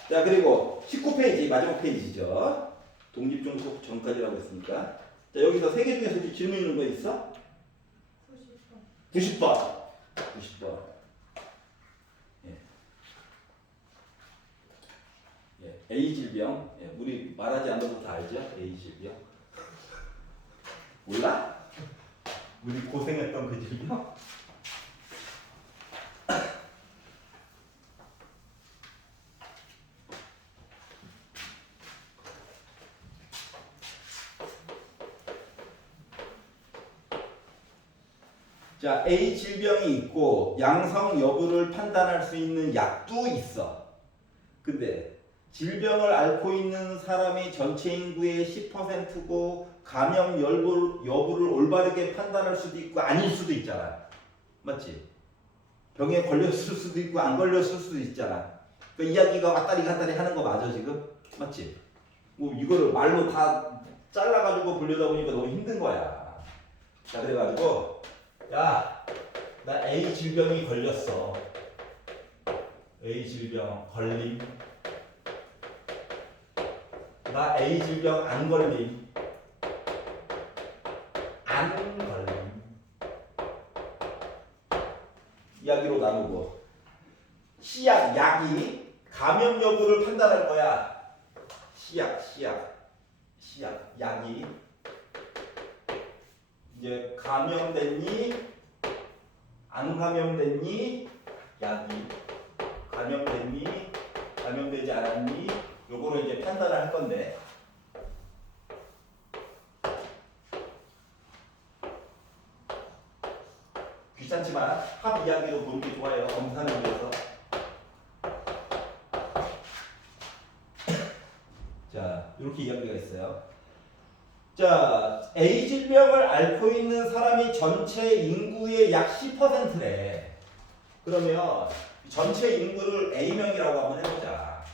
자, 그리고 19페이지 마지막 페이지죠. 독립종속 전까지라고 했으니까. 자, 여기서 세 개 중에서 질문 있는 거 있어? 90번. A 질병. 우리 말하지 않아도 다 알죠? A 질병. 몰라? 우리 고생했던 그 질병? 자, A 질병이 있고 양성 여부를 판단할 수 있는 약도 있어. 근데 질병을 앓고 있는 사람이 전체 인구의 10%고 감염 여부를 올바르게 판단할 수도 있고 아닐 수도 있잖아. 맞지? 병에 걸렸을 수도 있고 안 걸렸을 수도 있잖아. 그 이야기가 왔다리 갔다리 하는 거 맞아 지금? 맞지? 뭐 이거를 말로 다 잘라가지고 보려다 보니까 너무 힘든 거야. 자, 그래가지고 야, 나 A 질병이 걸렸어. A 질병 걸림. 나 A 질병 안 걸림. 안 걸림. 이야기로 나누고 시약, 약이 감염 여부를 판단할 거야. 시약, 약이 이제 감염됐니? 안 감염됐니? 약이 감염됐니? 감염되지 않았니? 요거를 이제 판단을 할 건데 귀찮지만 합 이야기로 보는 게 좋아요. 검사를 위해서. 자, 이렇게 이야기가 있어요. 자, A 질병을 앓고 있는 사람이 전체 인구의 약 10%래. 그러면 전체 인구를 A명이라고 한번 해보자.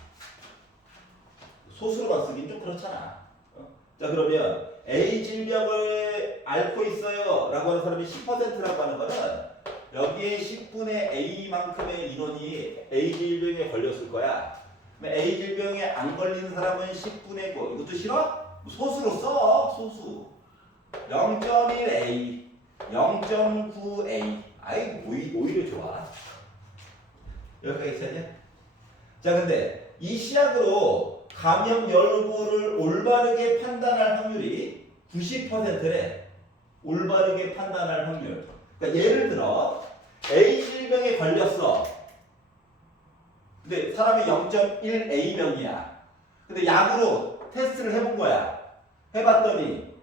소수로만 쓰긴 좀 그렇잖아. 자, 그러면 A 질병을 앓고 있어요 라고 하는 사람이 10%라고 하는 거는 여기에 10분의 A만큼의 인원이 A 질병에 걸렸을 거야. A 질병에 안 걸리는 사람은 10분의 9. 이것도 싫어? 소수로 써. 소수. 0.1A, 0.9A. 아이, 오히려 좋아. 여기까지 괜찮냐? 자, 근데 이 시약으로 감염 여부를 올바르게 판단할 확률이 90%래. 올바르게 판단할 확률. 그러니까 예를 들어 A 질병에 걸렸어. 근데 사람이 0.1A명이야. 근데 약으로 테스트를 해본 거야. 해봤더니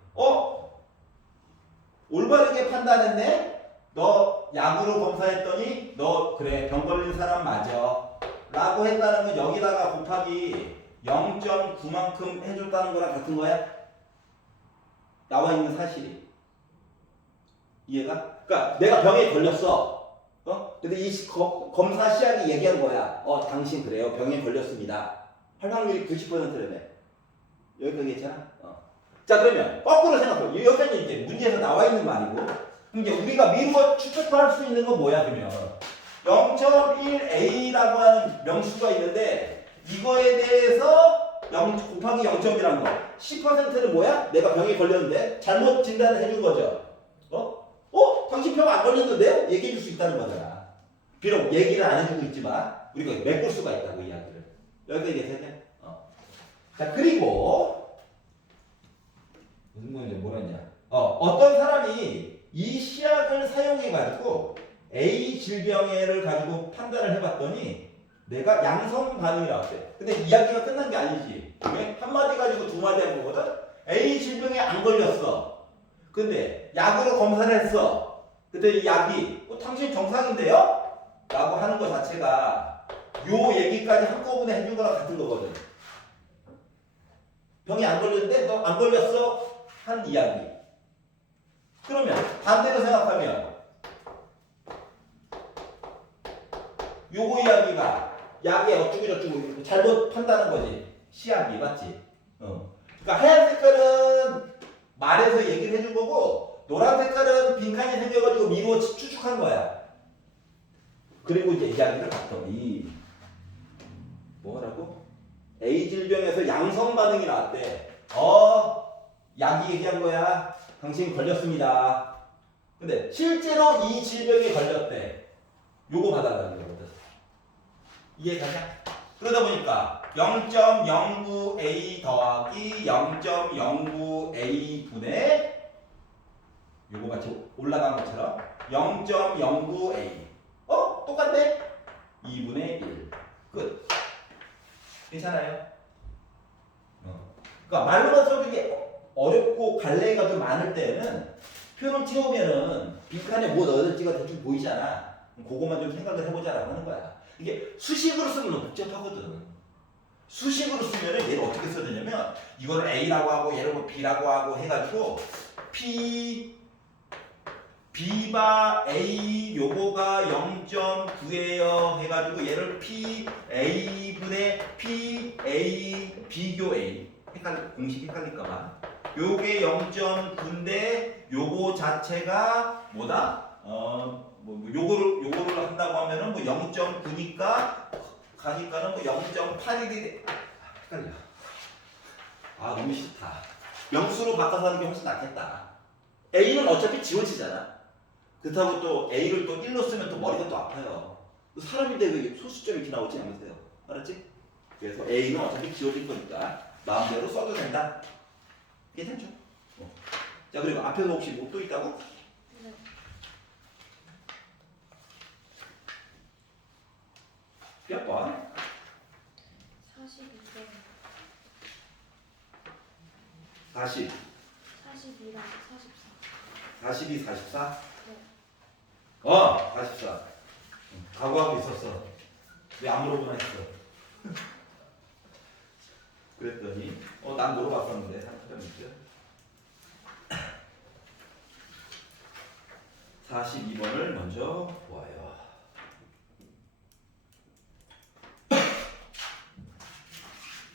올바르게 판단했네? 너 약으로 검사했더니 너 그래 병 걸린 사람 맞아 라고 했다는 건 여기다가 곱하기 0.9만큼 해줬다는 거랑 같은 거야? 나와 있는 사실이. 이해가? 그러니까 내가 병에 걸렸어. 근데 이 검사 시약이 얘기한 거야. 당신 그래요. 병에 걸렸습니다. 할 확률이 90%래. 여기까지 괜찮아? 자, 그러면 거꾸로 생각해. 여기까지 이제 문제에서 나와 있는 말이고. 그럼 이제 우리가 미루어 추측할 수 있는 건 뭐야, 그러면? 0.1A라고 하는 명수가 있는데 이거에 대해서 0 곱하기 0점이란 거. 10%는 뭐야? 내가 병에 걸렸는데 잘못 진단을 해준 거죠. 당신 병 안 걸렸는데요? 얘기해 줄 수 있다는 거잖아. 비록 얘기를 안 해주고 있지만 우리가 메꿀 수가 있다고 이야기를. 여기까지 이해했냐? 자, 그리고 무슨 말이냐 뭐라 했냐? 어떤 사람이 이 시약을 사용해 가지고 A 질병을 가지고 판단을 해봤더니 내가 양성 반응이 나왔대. 근데 이야기가 끝난 게 아니지. 왜? 한마디 가지고 두 마디 한 거거든. A 질병에 안 걸렸어. 근데 약으로 검사를 했어. 근데 이 약이 당신 정상인데요? 라고 하는 것 자체가 요 얘기까지 한꺼번에 해준 거랑 같은 거거든. 병이 안 걸렸는데 너 안 걸렸어? 한 이야기. 그러면 반대로 생각하면 요거 이야기가 약이 어쩌고저쩌고 잘못 판단한 거지. 시약이 맞지? 그러니까 하얀 색깔은 말해서 얘기를 해준 거고 노란 색깔은 빈칸이 생겨가지고 미루어 추측한 거야. 그리고 이제 이야기를 봤더니 뭐라고? A 질병에서 양성 반응이 나왔대. 약이 얘기한 거야. 당신 걸렸습니다. 근데 실제로 이 질병에 걸렸대. 요거 받아가는 거거든. 이해가냐? 그러다 보니까 0.09A 더하기 0.09A 분의 요거 같이 올라간 것처럼 0.09A 똑같네? 2분의 1 끝. 괜찮아요? 그러니까 말로만 써도 이게 어렵고 갈래가 좀 많을 때는 표를 채우면은 빈칸에 뭐 넣어야 될지가 대충 보이잖아. 그것만 좀 생각을 해보자라고 하는 거야. 이게 수식으로 쓰면 너무 복잡하거든. 수식으로 쓰면은 얘를 어떻게 써야 되냐면 이거를 A라고 하고 얘를 뭐 B라고 하고 해가지고 B바 A 요거가 0.9예요 해가지고 얘를 P A분의 P A 비교 A 공식 헷갈릴까봐 요게 0.9인데 요거 자체가 뭐다? 요거를 한다고 하면은 뭐 0.9니까 가니까는 뭐 0.81이 헷갈려. 너무 싫다. 명수로 바꿔서 하는 게 훨씬 낫겠다. A는 어차피 지워지잖아. 그렇다고 또 A를 또 1로 쓰면 또 머리가 또 아파요. 사람인데 왜 소수점 이렇게 나오지 않으세요? 알았지? 그래서 A는 어차피 지워질 거니까 마음대로 써도 된다. 괜찮죠? 자, 그리고 앞에서 혹시 뭐 또 있다고? 네. 몇 번? 42번. 40. 42랑 44. 42, 44? 네. 44. 각오하고 있었어. 왜 안 물어보나 했어. 그랬더니 난 물어봤었는데 한사람이죠. 42번을 먼저 보아요.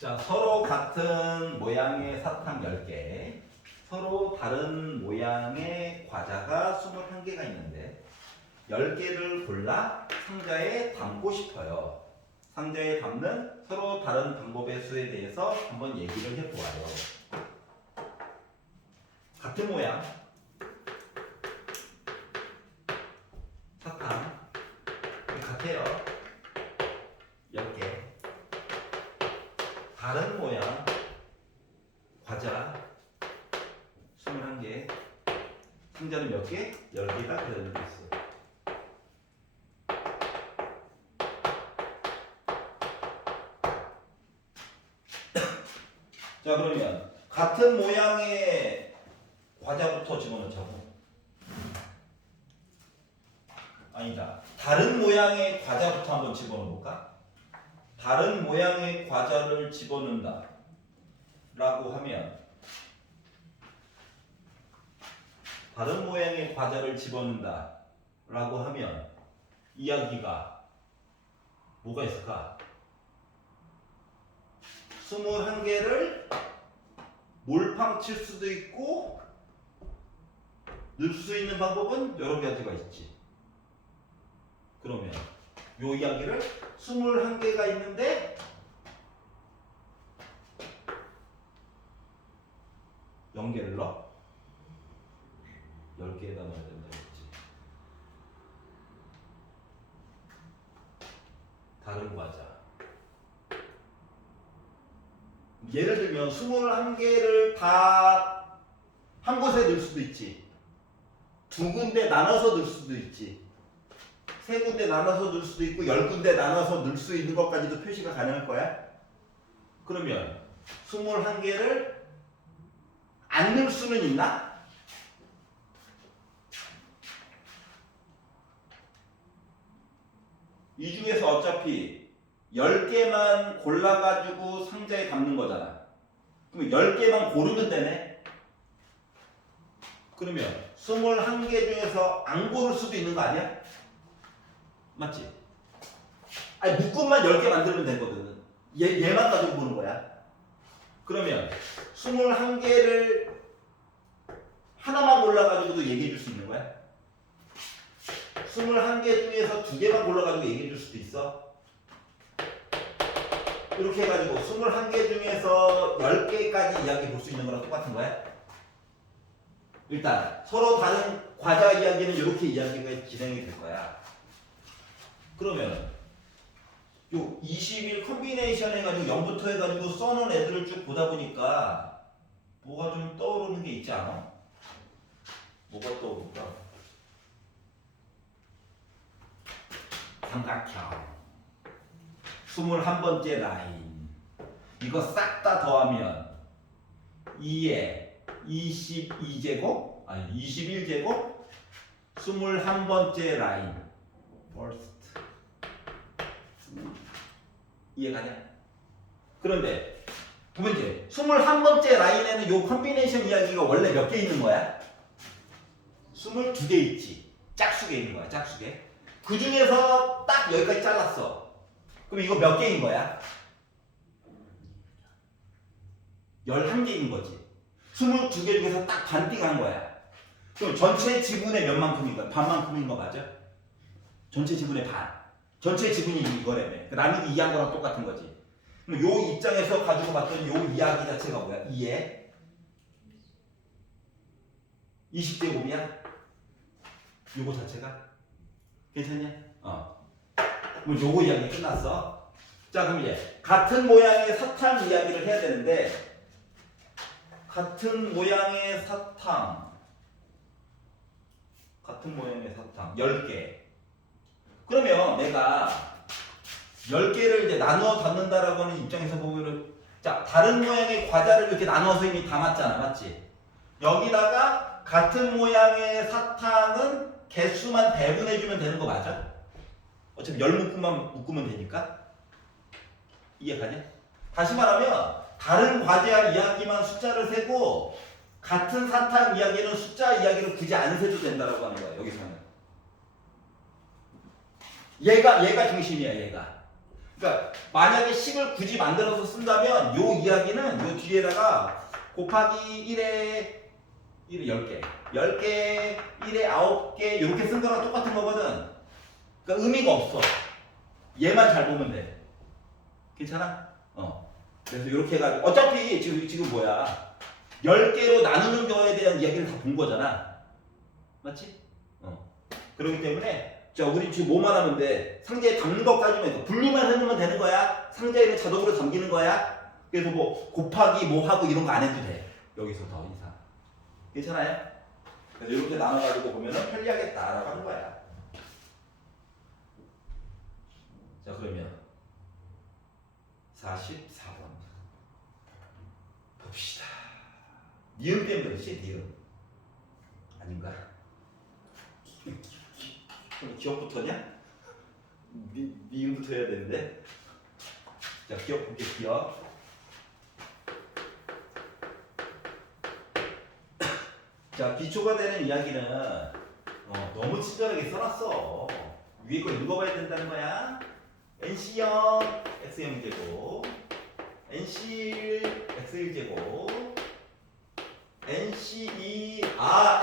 자, 서로 같은 모양의 사탕 10개, 서로 다른 모양의 과자가 21개가 있는데 10개를 골라 상자에 담고 싶어요. 상자에 담는 서로 다른 방법의 수에 대해서 한번 얘기를 해보아요. 같은 모양 사탕 같아요. 10개. 다른 모양 과자 21개. 상자는 몇 개? 10개가 들어있는 게 있어. 자, 그러면 같은 모양의 과자부터 집어넣자고. 아니다. 다른 모양의 과자부터 한번 집어넣어볼까? 다른 모양의 과자를 집어넣는다 라고 하면 다른 모양의 과자를 집어넣는다 라고 하면 이야기가 뭐가 있을까? 21개를 몰빵 칠 수도 있고 넣을 수 있는 방법은 여러 가지가 있지. 그러면 요 이야기를 21개가 있는데 경계를 넣어? 10개에다 넣어야 된다 했지. 다른 과자. 예를 들면 21개를 다 한 곳에 넣을 수도 있지. 두 군데 나눠서 넣을 수도 있지. 세 군데 나눠서 넣을 수도 있고 10군데 나눠서 넣을 수 있는 것까지도 표시가 가능할 거야. 그러면 21개를 안 넣을 수는 있나? 이 중에서 어차피 10개만 골라가지고 상자에 담는 거잖아. 그럼 10개만 고르면 되네? 그러면 21개 중에서 안 고를 수도 있는 거 아니야? 맞지? 아니 묶음만 10개 만들면 되거든. 얘만 가지고 보는 거야. 그러면 21개를 하나만 골라가지고도 얘기해 줄 수 있는 거야? 21개 중에서 2개만 골라가지고 얘기해 줄 수도 있어? 이렇게 해가지고 21개 중에서 10개까지 이야기 볼 수 있는 거랑 똑같은 거야? 일단 서로 다른 과자 이야기는 이렇게 이야기가 진행이 될 거야. 그러면 요 20일 컨비네이션 해가지고 0부터 해가지고 써놓은 애들을 쭉 보다 보니까 뭐가 좀 떠오르는 게 있지 않아? 뭐가 떠오를까? 삼각형 21번째 라인 이거 싹 다 더하면 2에 22제곱? 아니 21제곱? 21번째 라인 first 이해가냐? 그런데 두 번째 21번째 라인에는 요 컨비네이션 이야기가 원래 몇 개 있는 거야? 22개 있지. 짝수개 있는 거야. 짝수개. 그 중에서 딱 여기까지 잘랐어. 그럼 이거 몇 개인 거야? 11개인 거지. 22개 중에서 딱 반띵한 거야. 그럼 전체 지분의 몇 만큼인 거야? 반만큼인 거 맞아? 전체 지분의 반. 전체 지분이 이거라며. 나누기 2한 거랑 똑같은 거지. 그럼 요 입장에서 가지고 봤더니 요 이야기 자체가 뭐야? 2에 20제곱이야? 요거 자체가? 괜찮냐? 그럼 요거 이야기 끝났어. 자, 그럼 이제 같은 모양의 사탕 이야기를 해야 되는데 같은 모양의 사탕 10개. 그러면 내가 10개를 이제 나누어 담는다라고 하는 입장에서 보면은 자, 다른 모양의 과자를 이렇게 나눠서 이미 담았잖아. 맞지? 여기다가 같은 모양의 사탕은 개수만 배분해주면 되는 거 맞아? 어차피 10묶음만 묶으면 되니까. 이해가냐? 다시 말하면 다른 과자 이야기만 숫자를 세고 같은 사탕 이야기는 숫자 이야기를 굳이 안 세도 된다라고 하는 거야. 여기서는. 얘가 중심이야. 얘가. 그러니까 만약에 식을 굳이 만들어서 쓴다면 요 이야기는 요 뒤에다가 곱하기 1에 10개 1에 9개 이렇게 쓴 거랑 똑같은 거거든. 그러니까 의미가 없어. 얘만 잘 보면 돼. 괜찮아? 그래서 이렇게 해가지고 어차피 지금 뭐야 10개로 나누는 거에 대한 이야기를 다 본 거잖아. 맞지? 그렇기 때문에 자 우리 지금 뭐만 하면 돼? 상자에 담는 것까지만 해서 분리만 해놓으면 되는 거야. 상자에는 자동으로 담기는 거야. 그래서 뭐 곱하기 뭐 하고 이런 거 안 해도 돼. 여기서 더 이상. 괜찮아요? 그래서 이렇게 나눠가지고 보면은 편리하겠다라고 하는 거야. 자 그러면 44번 봅시다. 니은 때문에 그렇지? 니은 아닌가? 그럼 기억부터냐? 니은부터 해야 되는데. 자 기억 볼게. 기억. 자 기초가 되는 이야기는 너무 친절하게 써놨어. 위에 거 읽어봐야 된다는 거야. NC형 X0제곱 NC X1제곱 NC2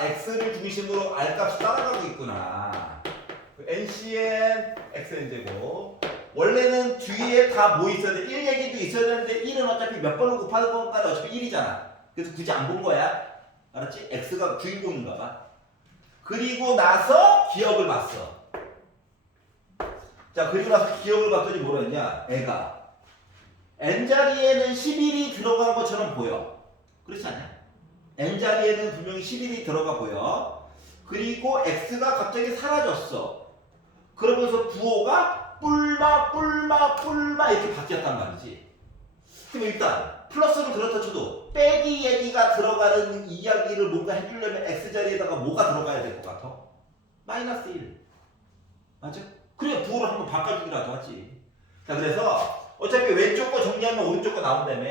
X를 중심으로 R값이 따라가고 있구나. NCN XN제곱 원래는 뒤에 다 뭐 있어야 돼? 1 얘기도 있어야 되는데 1은 어차피 몇 번을 곱하는 건가는 어차피 1이잖아. 그래서 굳이 안 본 거야. 알았지? x가 주인공인가 봐. 그리고 나서 기억을 봤어. 자, 그리고 나서 기억을 봤더니 뭐라 했냐? 애가 n자리에는 11이 들어간 것처럼 보여. 그렇지 않냐? n자리에는 분명히 11이 들어가 보여. 그리고 x가 갑자기 사라졌어. 그러면서 부호가 뿔마 이렇게 바뀌었단 말이지. 그럼 일단 플러스는 그렇다 쳐도 빼기 얘기가 들어가는 이야기를 뭔가 해주려면 x자리에다가 뭐가 들어가야 될 것 같아? 마이너스 1. 맞아? 그래 부호를 한번 바꿔주기라도 하지. 자, 그래서 어차피 왼쪽 거 정리하면 오른쪽 거 나온다며.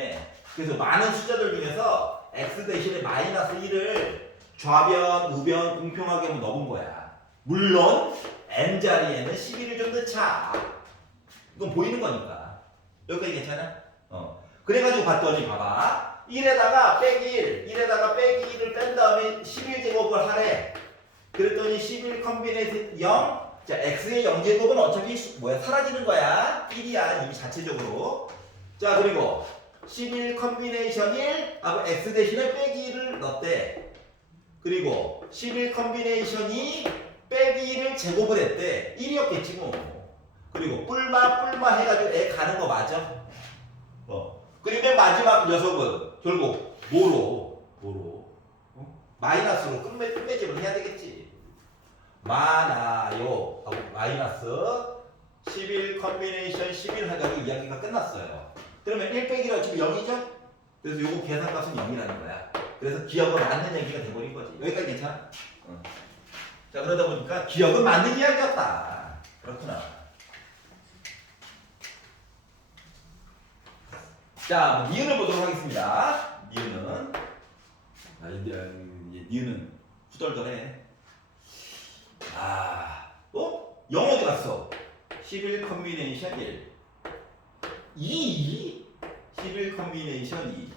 그래서 많은 숫자들 중에서 x 대신에 마이너스 1을 좌변, 우변 공평하게 한번 넣은 거야. 물론 n자리에는 11을 좀 넣자. 이건 보이는 거니까. 여기까지 괜찮아? 그래가지고 봤더니 봐봐. 1에다가 빼기 1, 1에다가 빼기 1을 뺀 다음에 11제곱을 하래. 그랬더니 11 컴비네이션 0. 자, x의 0제곱은 어차피 사라지는 거야. 1이야 이미 자체적으로. 자, 그리고 11 컴비네이션 1 하고 x 대신에 빼기 1을 넣었대. 그리고 11 컴비네이션 2 빼기 1을 제곱을 했대. 1이었겠지 뭐. 그리고 뿔마 해가지고 애 가는 거 맞아? 그리고 맨 마지막 녀석은 결국 뭐로? 마이너스로 끝매집을 해야 되겠지. 많아요 하고 마이너스 11 컴비네이션 11 해가지고 이야기가 끝났어요. 그러면 1 빼기가 지금 0이죠? 그래서 요거 계산값은 0이라는 거야. 그래서 기억은 맞는 얘기가 돼버린 거지. 여기까지 괜찮아? 자, 그러다 보니까 기억은 맞는 이야기였다. 그렇구나. 자, 니은을 보도록 하겠습니다. 니은은 니은은 후덜덜해. 0 어디 갔어? 11 컴비네이션 1 2 11 컴비네이션 2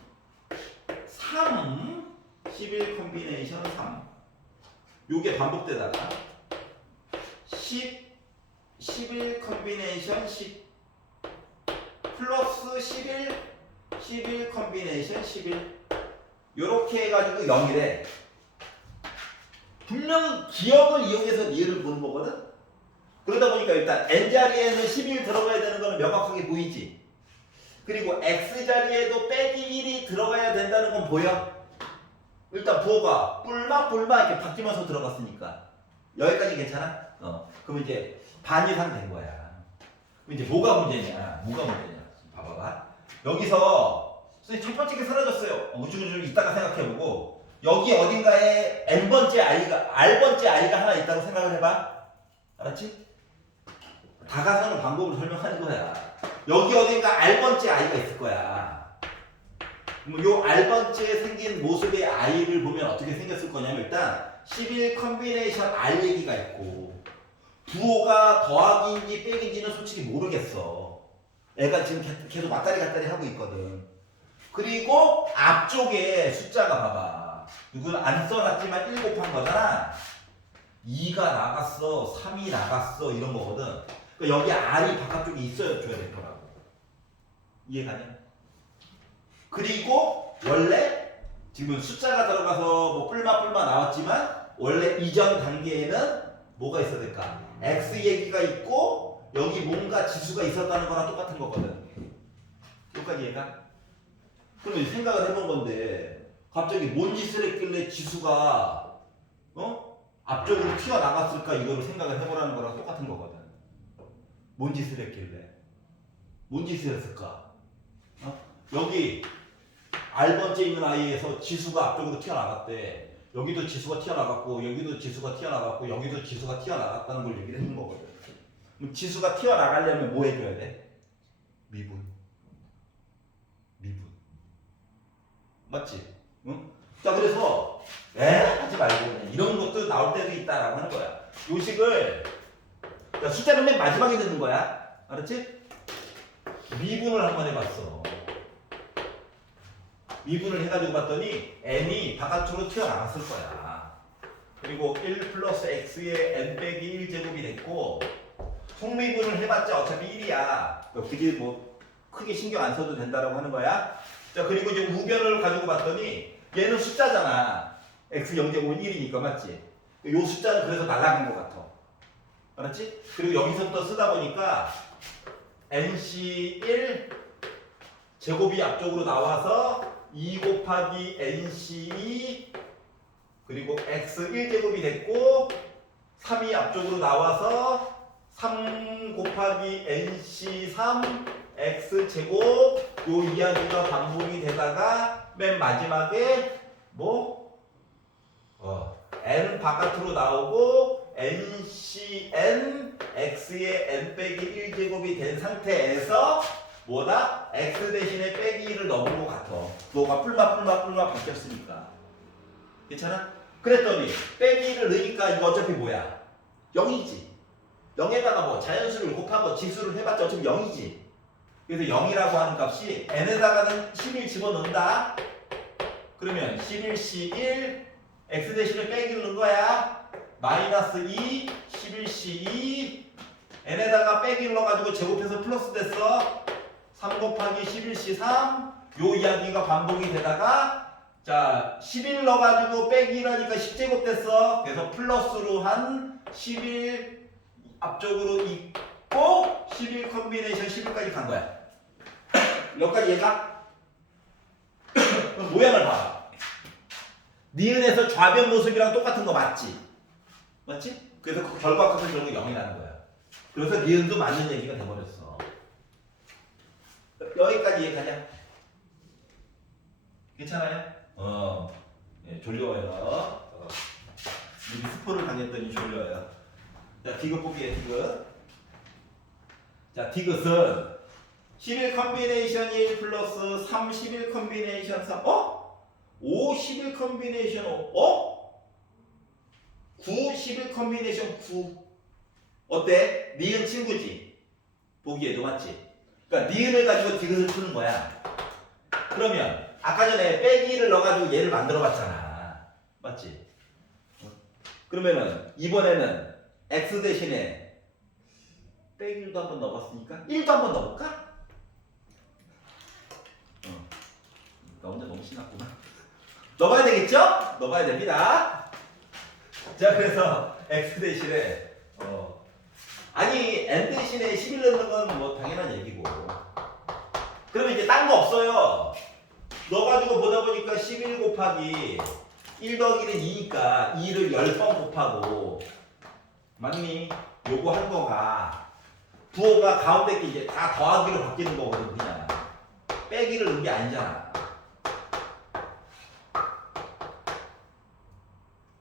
3 11 컴비네이션 3 요게 반복되다가 11 컴비네이션 10 플러스 11 컴비네이션 11 요렇게 해가지고 0이래. 분명히 기억을 이용해서 니은을 보는 거거든. 그러다 보니까 일단 n자리에는 11 들어가야 되는 거는 명확하게 보이지. 그리고 x자리에도 빼기 1이 들어가야 된다는 건 보여. 일단 부호가 뿔마 이렇게 바뀌면서 들어갔으니까 여기까지 괜찮아? 그럼 이제 반 이상 된 거야. 그럼 이제 뭐가 문제냐? 봐봐. 여기서 선생님 첫 번째 게 사라졌어요. 우쭈쭈 이따가 생각해보고 여기 어딘가에 n번째 r번째 i가 하나 있다고 생각을 해봐. 알았지? 다가서는 방법을 설명하는 거야. 여기 어딘가 r번째 i가 있을 거야. 그럼 요 r번째 생긴 모습의 i를 보면 어떻게 생겼을 거냐면 일단 11 컴비네이션 r 얘기가 있고 부호가 더하기인지 빼기인지는 솔직히 모르겠어. 애가 지금 계속 왔다리 갔다리 하고 있거든. 그리고 앞쪽에 숫자가 봐봐. 이건 안 써놨지만 1 곱한 거잖아. 2가 나갔어, 3이 나갔어 이런 거거든. 그러니까 여기 R이 바깥쪽에 있어야 줘야 될 거라고. 이해가냐? 그리고 원래 지금 숫자가 들어가서 뭐 뿔마 나왔지만 원래 이전 단계에는 뭐가 있어야 될까? X 얘기가 있고 여기 뭔가 지수가 있었다는 거랑 똑같은 거거든. 여기까지 이해가? 그러면 생각을 해본 건데 갑자기 뭔 짓을 했길래 지수가 앞쪽으로 튀어나갔을까 이거를 생각을 해보라는 거랑 똑같은 거거든. 뭔 짓을 했길래 뭔 짓을 했을까? 여기 R번째 있는 아이에서 지수가 앞쪽으로 튀어나갔대. 여기도 지수가 튀어나갔고 여기도 지수가 튀어나갔고 여기도 지수가 튀어나갔다는 걸 얘기를 해준 거거든. 그럼 지수가 튀어나가려면 뭐 해줘야 돼? 미분. 맞지? 응? 자, 그래서 하지 말고 그냥 이런 것도 나올 때도 있다라고 하는 거야. 요식을 숫자는 맨 마지막에 넣는 거야. 알았지? 미분을 한번 해봤어. 미분을 해가지고 봤더니 n이 바깥으로 튀어나갔을 거야. 그리고 1 플러스 x의 n 빼기 1제곱이 됐고 속미분을 해봤자 어차피 1이야. 그게 뭐 크게 신경 안 써도 된다라고 하는 거야. 자, 그리고 이제 우변을 가지고 봤더니 얘는 숫자잖아. x 0제곱은 1이니까 맞지? 요 숫자는 그래서 날라간 것 같아. 알았지? 그리고 여기서부터 쓰다 보니까 nc1 제곱이 앞쪽으로 나와서 2 곱하기 nc2 그리고 x 1제곱이 됐고 3이 앞쪽으로 나와서 3 곱하기 nc3 x제곱 요 이야기가 반복이 되다가 맨 마지막에 n 바깥으로 나오고 ncn x의 n 빼기 1제곱이 된 상태에서 뭐다? x 대신에 빼기 1을 넣은 것 같아. 너가 뿔마 바뀌었으니까. 괜찮아? 그랬더니 빼기 1을 넣으니까 이거 어차피 뭐야? 0이지. 0에다가 뭐 자연수를 곱하고 지수를 해봤자 어차피 0이지. 그래서 0이라고 하는 값이 n에다가는 11 집어넣는다. 그러면 11c1 x 대신에 빼기를 넣은 거야. 마이너스 2 11c2 n에다가 빼기를 넣어가지고 제곱해서 플러스 됐어. 3 곱하기 11c3 요 이야기가 반복이 되다가 자 11 넣어가지고 빼기를 하니까 10제곱 됐어. 그래서 플러스로 한 11 앞쪽으로 있고 11 컨비네이션 11까지 간 거야. 여기까지 얘가 그럼 모양을 봐. 니은에서 좌변 모습이랑 똑같은 거 맞지? 맞지? 그래서 그 결과값은 결국 0이라는 거야. 그래서 니은도 맞는 얘기가 돼버렸어. 여기까지 이해가냐? 괜찮아요? 예, 졸려요. 우리 스포를 당했더니 졸려요. 자, 디귿 보기에 디귿. 자, 디귿은 11 컨비네이션 1 플러스 3 11 컨비네이션 3 5 11 컨비네이션 5 9 11 컨비네이션 9 어때? 니은 친구지? 보기에도 맞지? 그러니까 니은을 가지고 디귿을 푸는 거야. 그러면 아까 전에 빼기를 넣어가지고 얘를 만들어 봤잖아. 맞지? 그러면은 이번에는 x 대신에 빼기 1도 한번 넣어봤으니까 1도 한번 넣어볼까? 나 혼자 너무 신났구나. 넣어봐야 되겠죠? 넣어봐야 됩니다. 자, 그래서 x 대신에 아니 n 대신에 11 넣는 건 뭐 당연한 얘기고. 그러면 이제 딴 거 없어요. 넣어가지고 보다 보니까 11 곱하기 1 더하기는 2니까 2를 10번 곱하고 맞니? 요거 한 거가 부호가 가운데 게 이제 다 더하기로 바뀌는 거거든. 그냥 빼기를 넣은 게 아니잖아.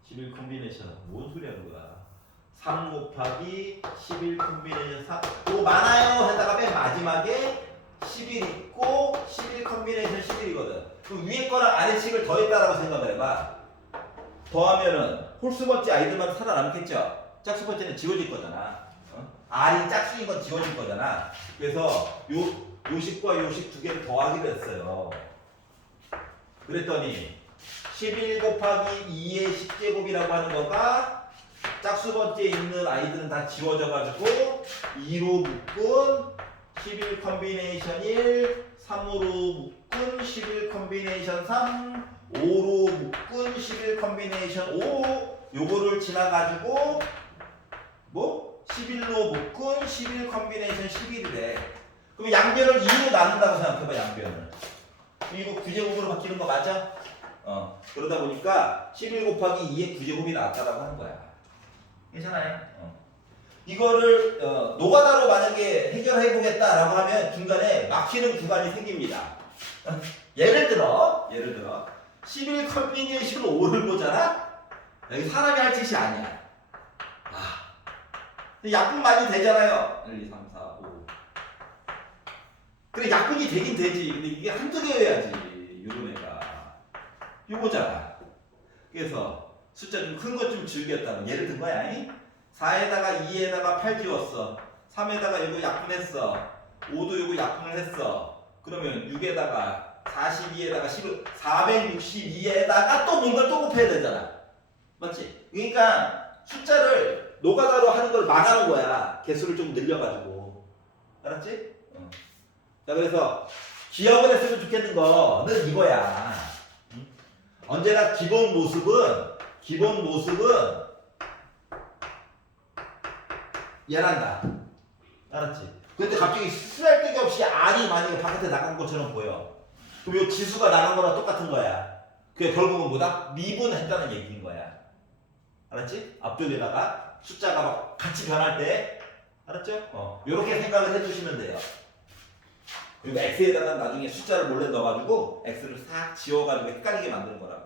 11 컨비네이션 뭔 소리야 그거야. 3 곱하기 11 컨비네이션 3 이거 많아요 했다가 맨 마지막에 11 있고 11 컨비네이션 11이거든. 그럼 위에 거랑 아래 식을 더했다라고 생각을 해봐. 더하면은 홀수 번째 아이들만 살아남겠죠. 짝수 번째는 지워질 거잖아. R이 짝수인 건 지워질 거잖아. 그래서 요식과 요식 두 개를 더하기로 했어요. 그랬더니 11 곱하기 2의 10제곱이라고 하는 거가 짝수 번째에 있는 아이들은 다 지워져가지고 2로 묶은 11 컨비네이션 1, 3으로 묶은 11 컨비네이션 3, 5로 묶은 11 컨비네이션 5 요거를 지나가지고 11로 묶은 11 컨비네이션 11이래. 그럼 양변을 2로 나눈다고 생각해봐. 양변을 이거 9제곱으로 바뀌는 거 맞아? 그러다 보니까 11 곱하기 2의 9제곱이 나왔다라고 하는 거야. 괜찮아요? 이거를 노가다로 만약에 해결해 보겠다라고 하면 중간에 막히는 구간이 생깁니다. 예를 들어 11 컨비네이션 5를 보잖아? 여기 사람이 할 짓이 아니야. 약분 많이 되잖아요. 1, 2, 3, 4, 5. 그래 약분이 되긴 되지. 근데 이게 한두 개여야지. 요런 애가. 요거잖아. 그래서 숫자 좀 큰 것 좀 줄였다는 예를 든 거야. 4에다가 2에다가 8 지웠어. 3에다가 이거 약분했어. 5도 이거 약분을 했어. 그러면 6에다가 42에다가 10, 462에다가 또 뭔가를 또 곱해야 되잖아. 맞지? 그러니까 숫자를 노가다로 하는 걸 막아놓은 거야. 개수를 좀 늘려가지고. 알았지? 자, 그래서 기억을 했으면 좋겠는 거는 이거야. 언제나 기본 모습은 얘란다. 알았지? 근데 갑자기 쓸데기 없이 R이 만약에 바깥에 나간 것처럼 보여. 그럼 이 지수가 나간 거랑 똑같은 거야. 그게 결국은 뭐다? 미분했다는 얘기인 거야. 알았지? 앞쪽에다가 숫자가 막 같이 변할 때, 알았죠? 요렇게 생각을 해주시면 돼요. 그리고 x에다가 나중에 숫자를 몰래 넣어가지고 x를 싹 지워가지고 헷갈리게 만드는 거라고.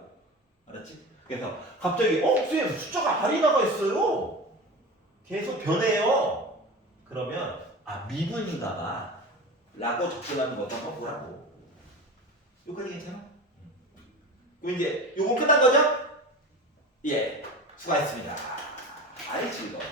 알았지? 그래서 갑자기 쌤 숫자가 R이 나가 있어요. 계속 변해요. 그러면 미분인가 봐 라고 접근하는 것도 한번 보라고. 여기까지 괜찮아? 그럼 이제 요거 끝난 거죠? 예, 수고하셨습니다. 아이 즐거워.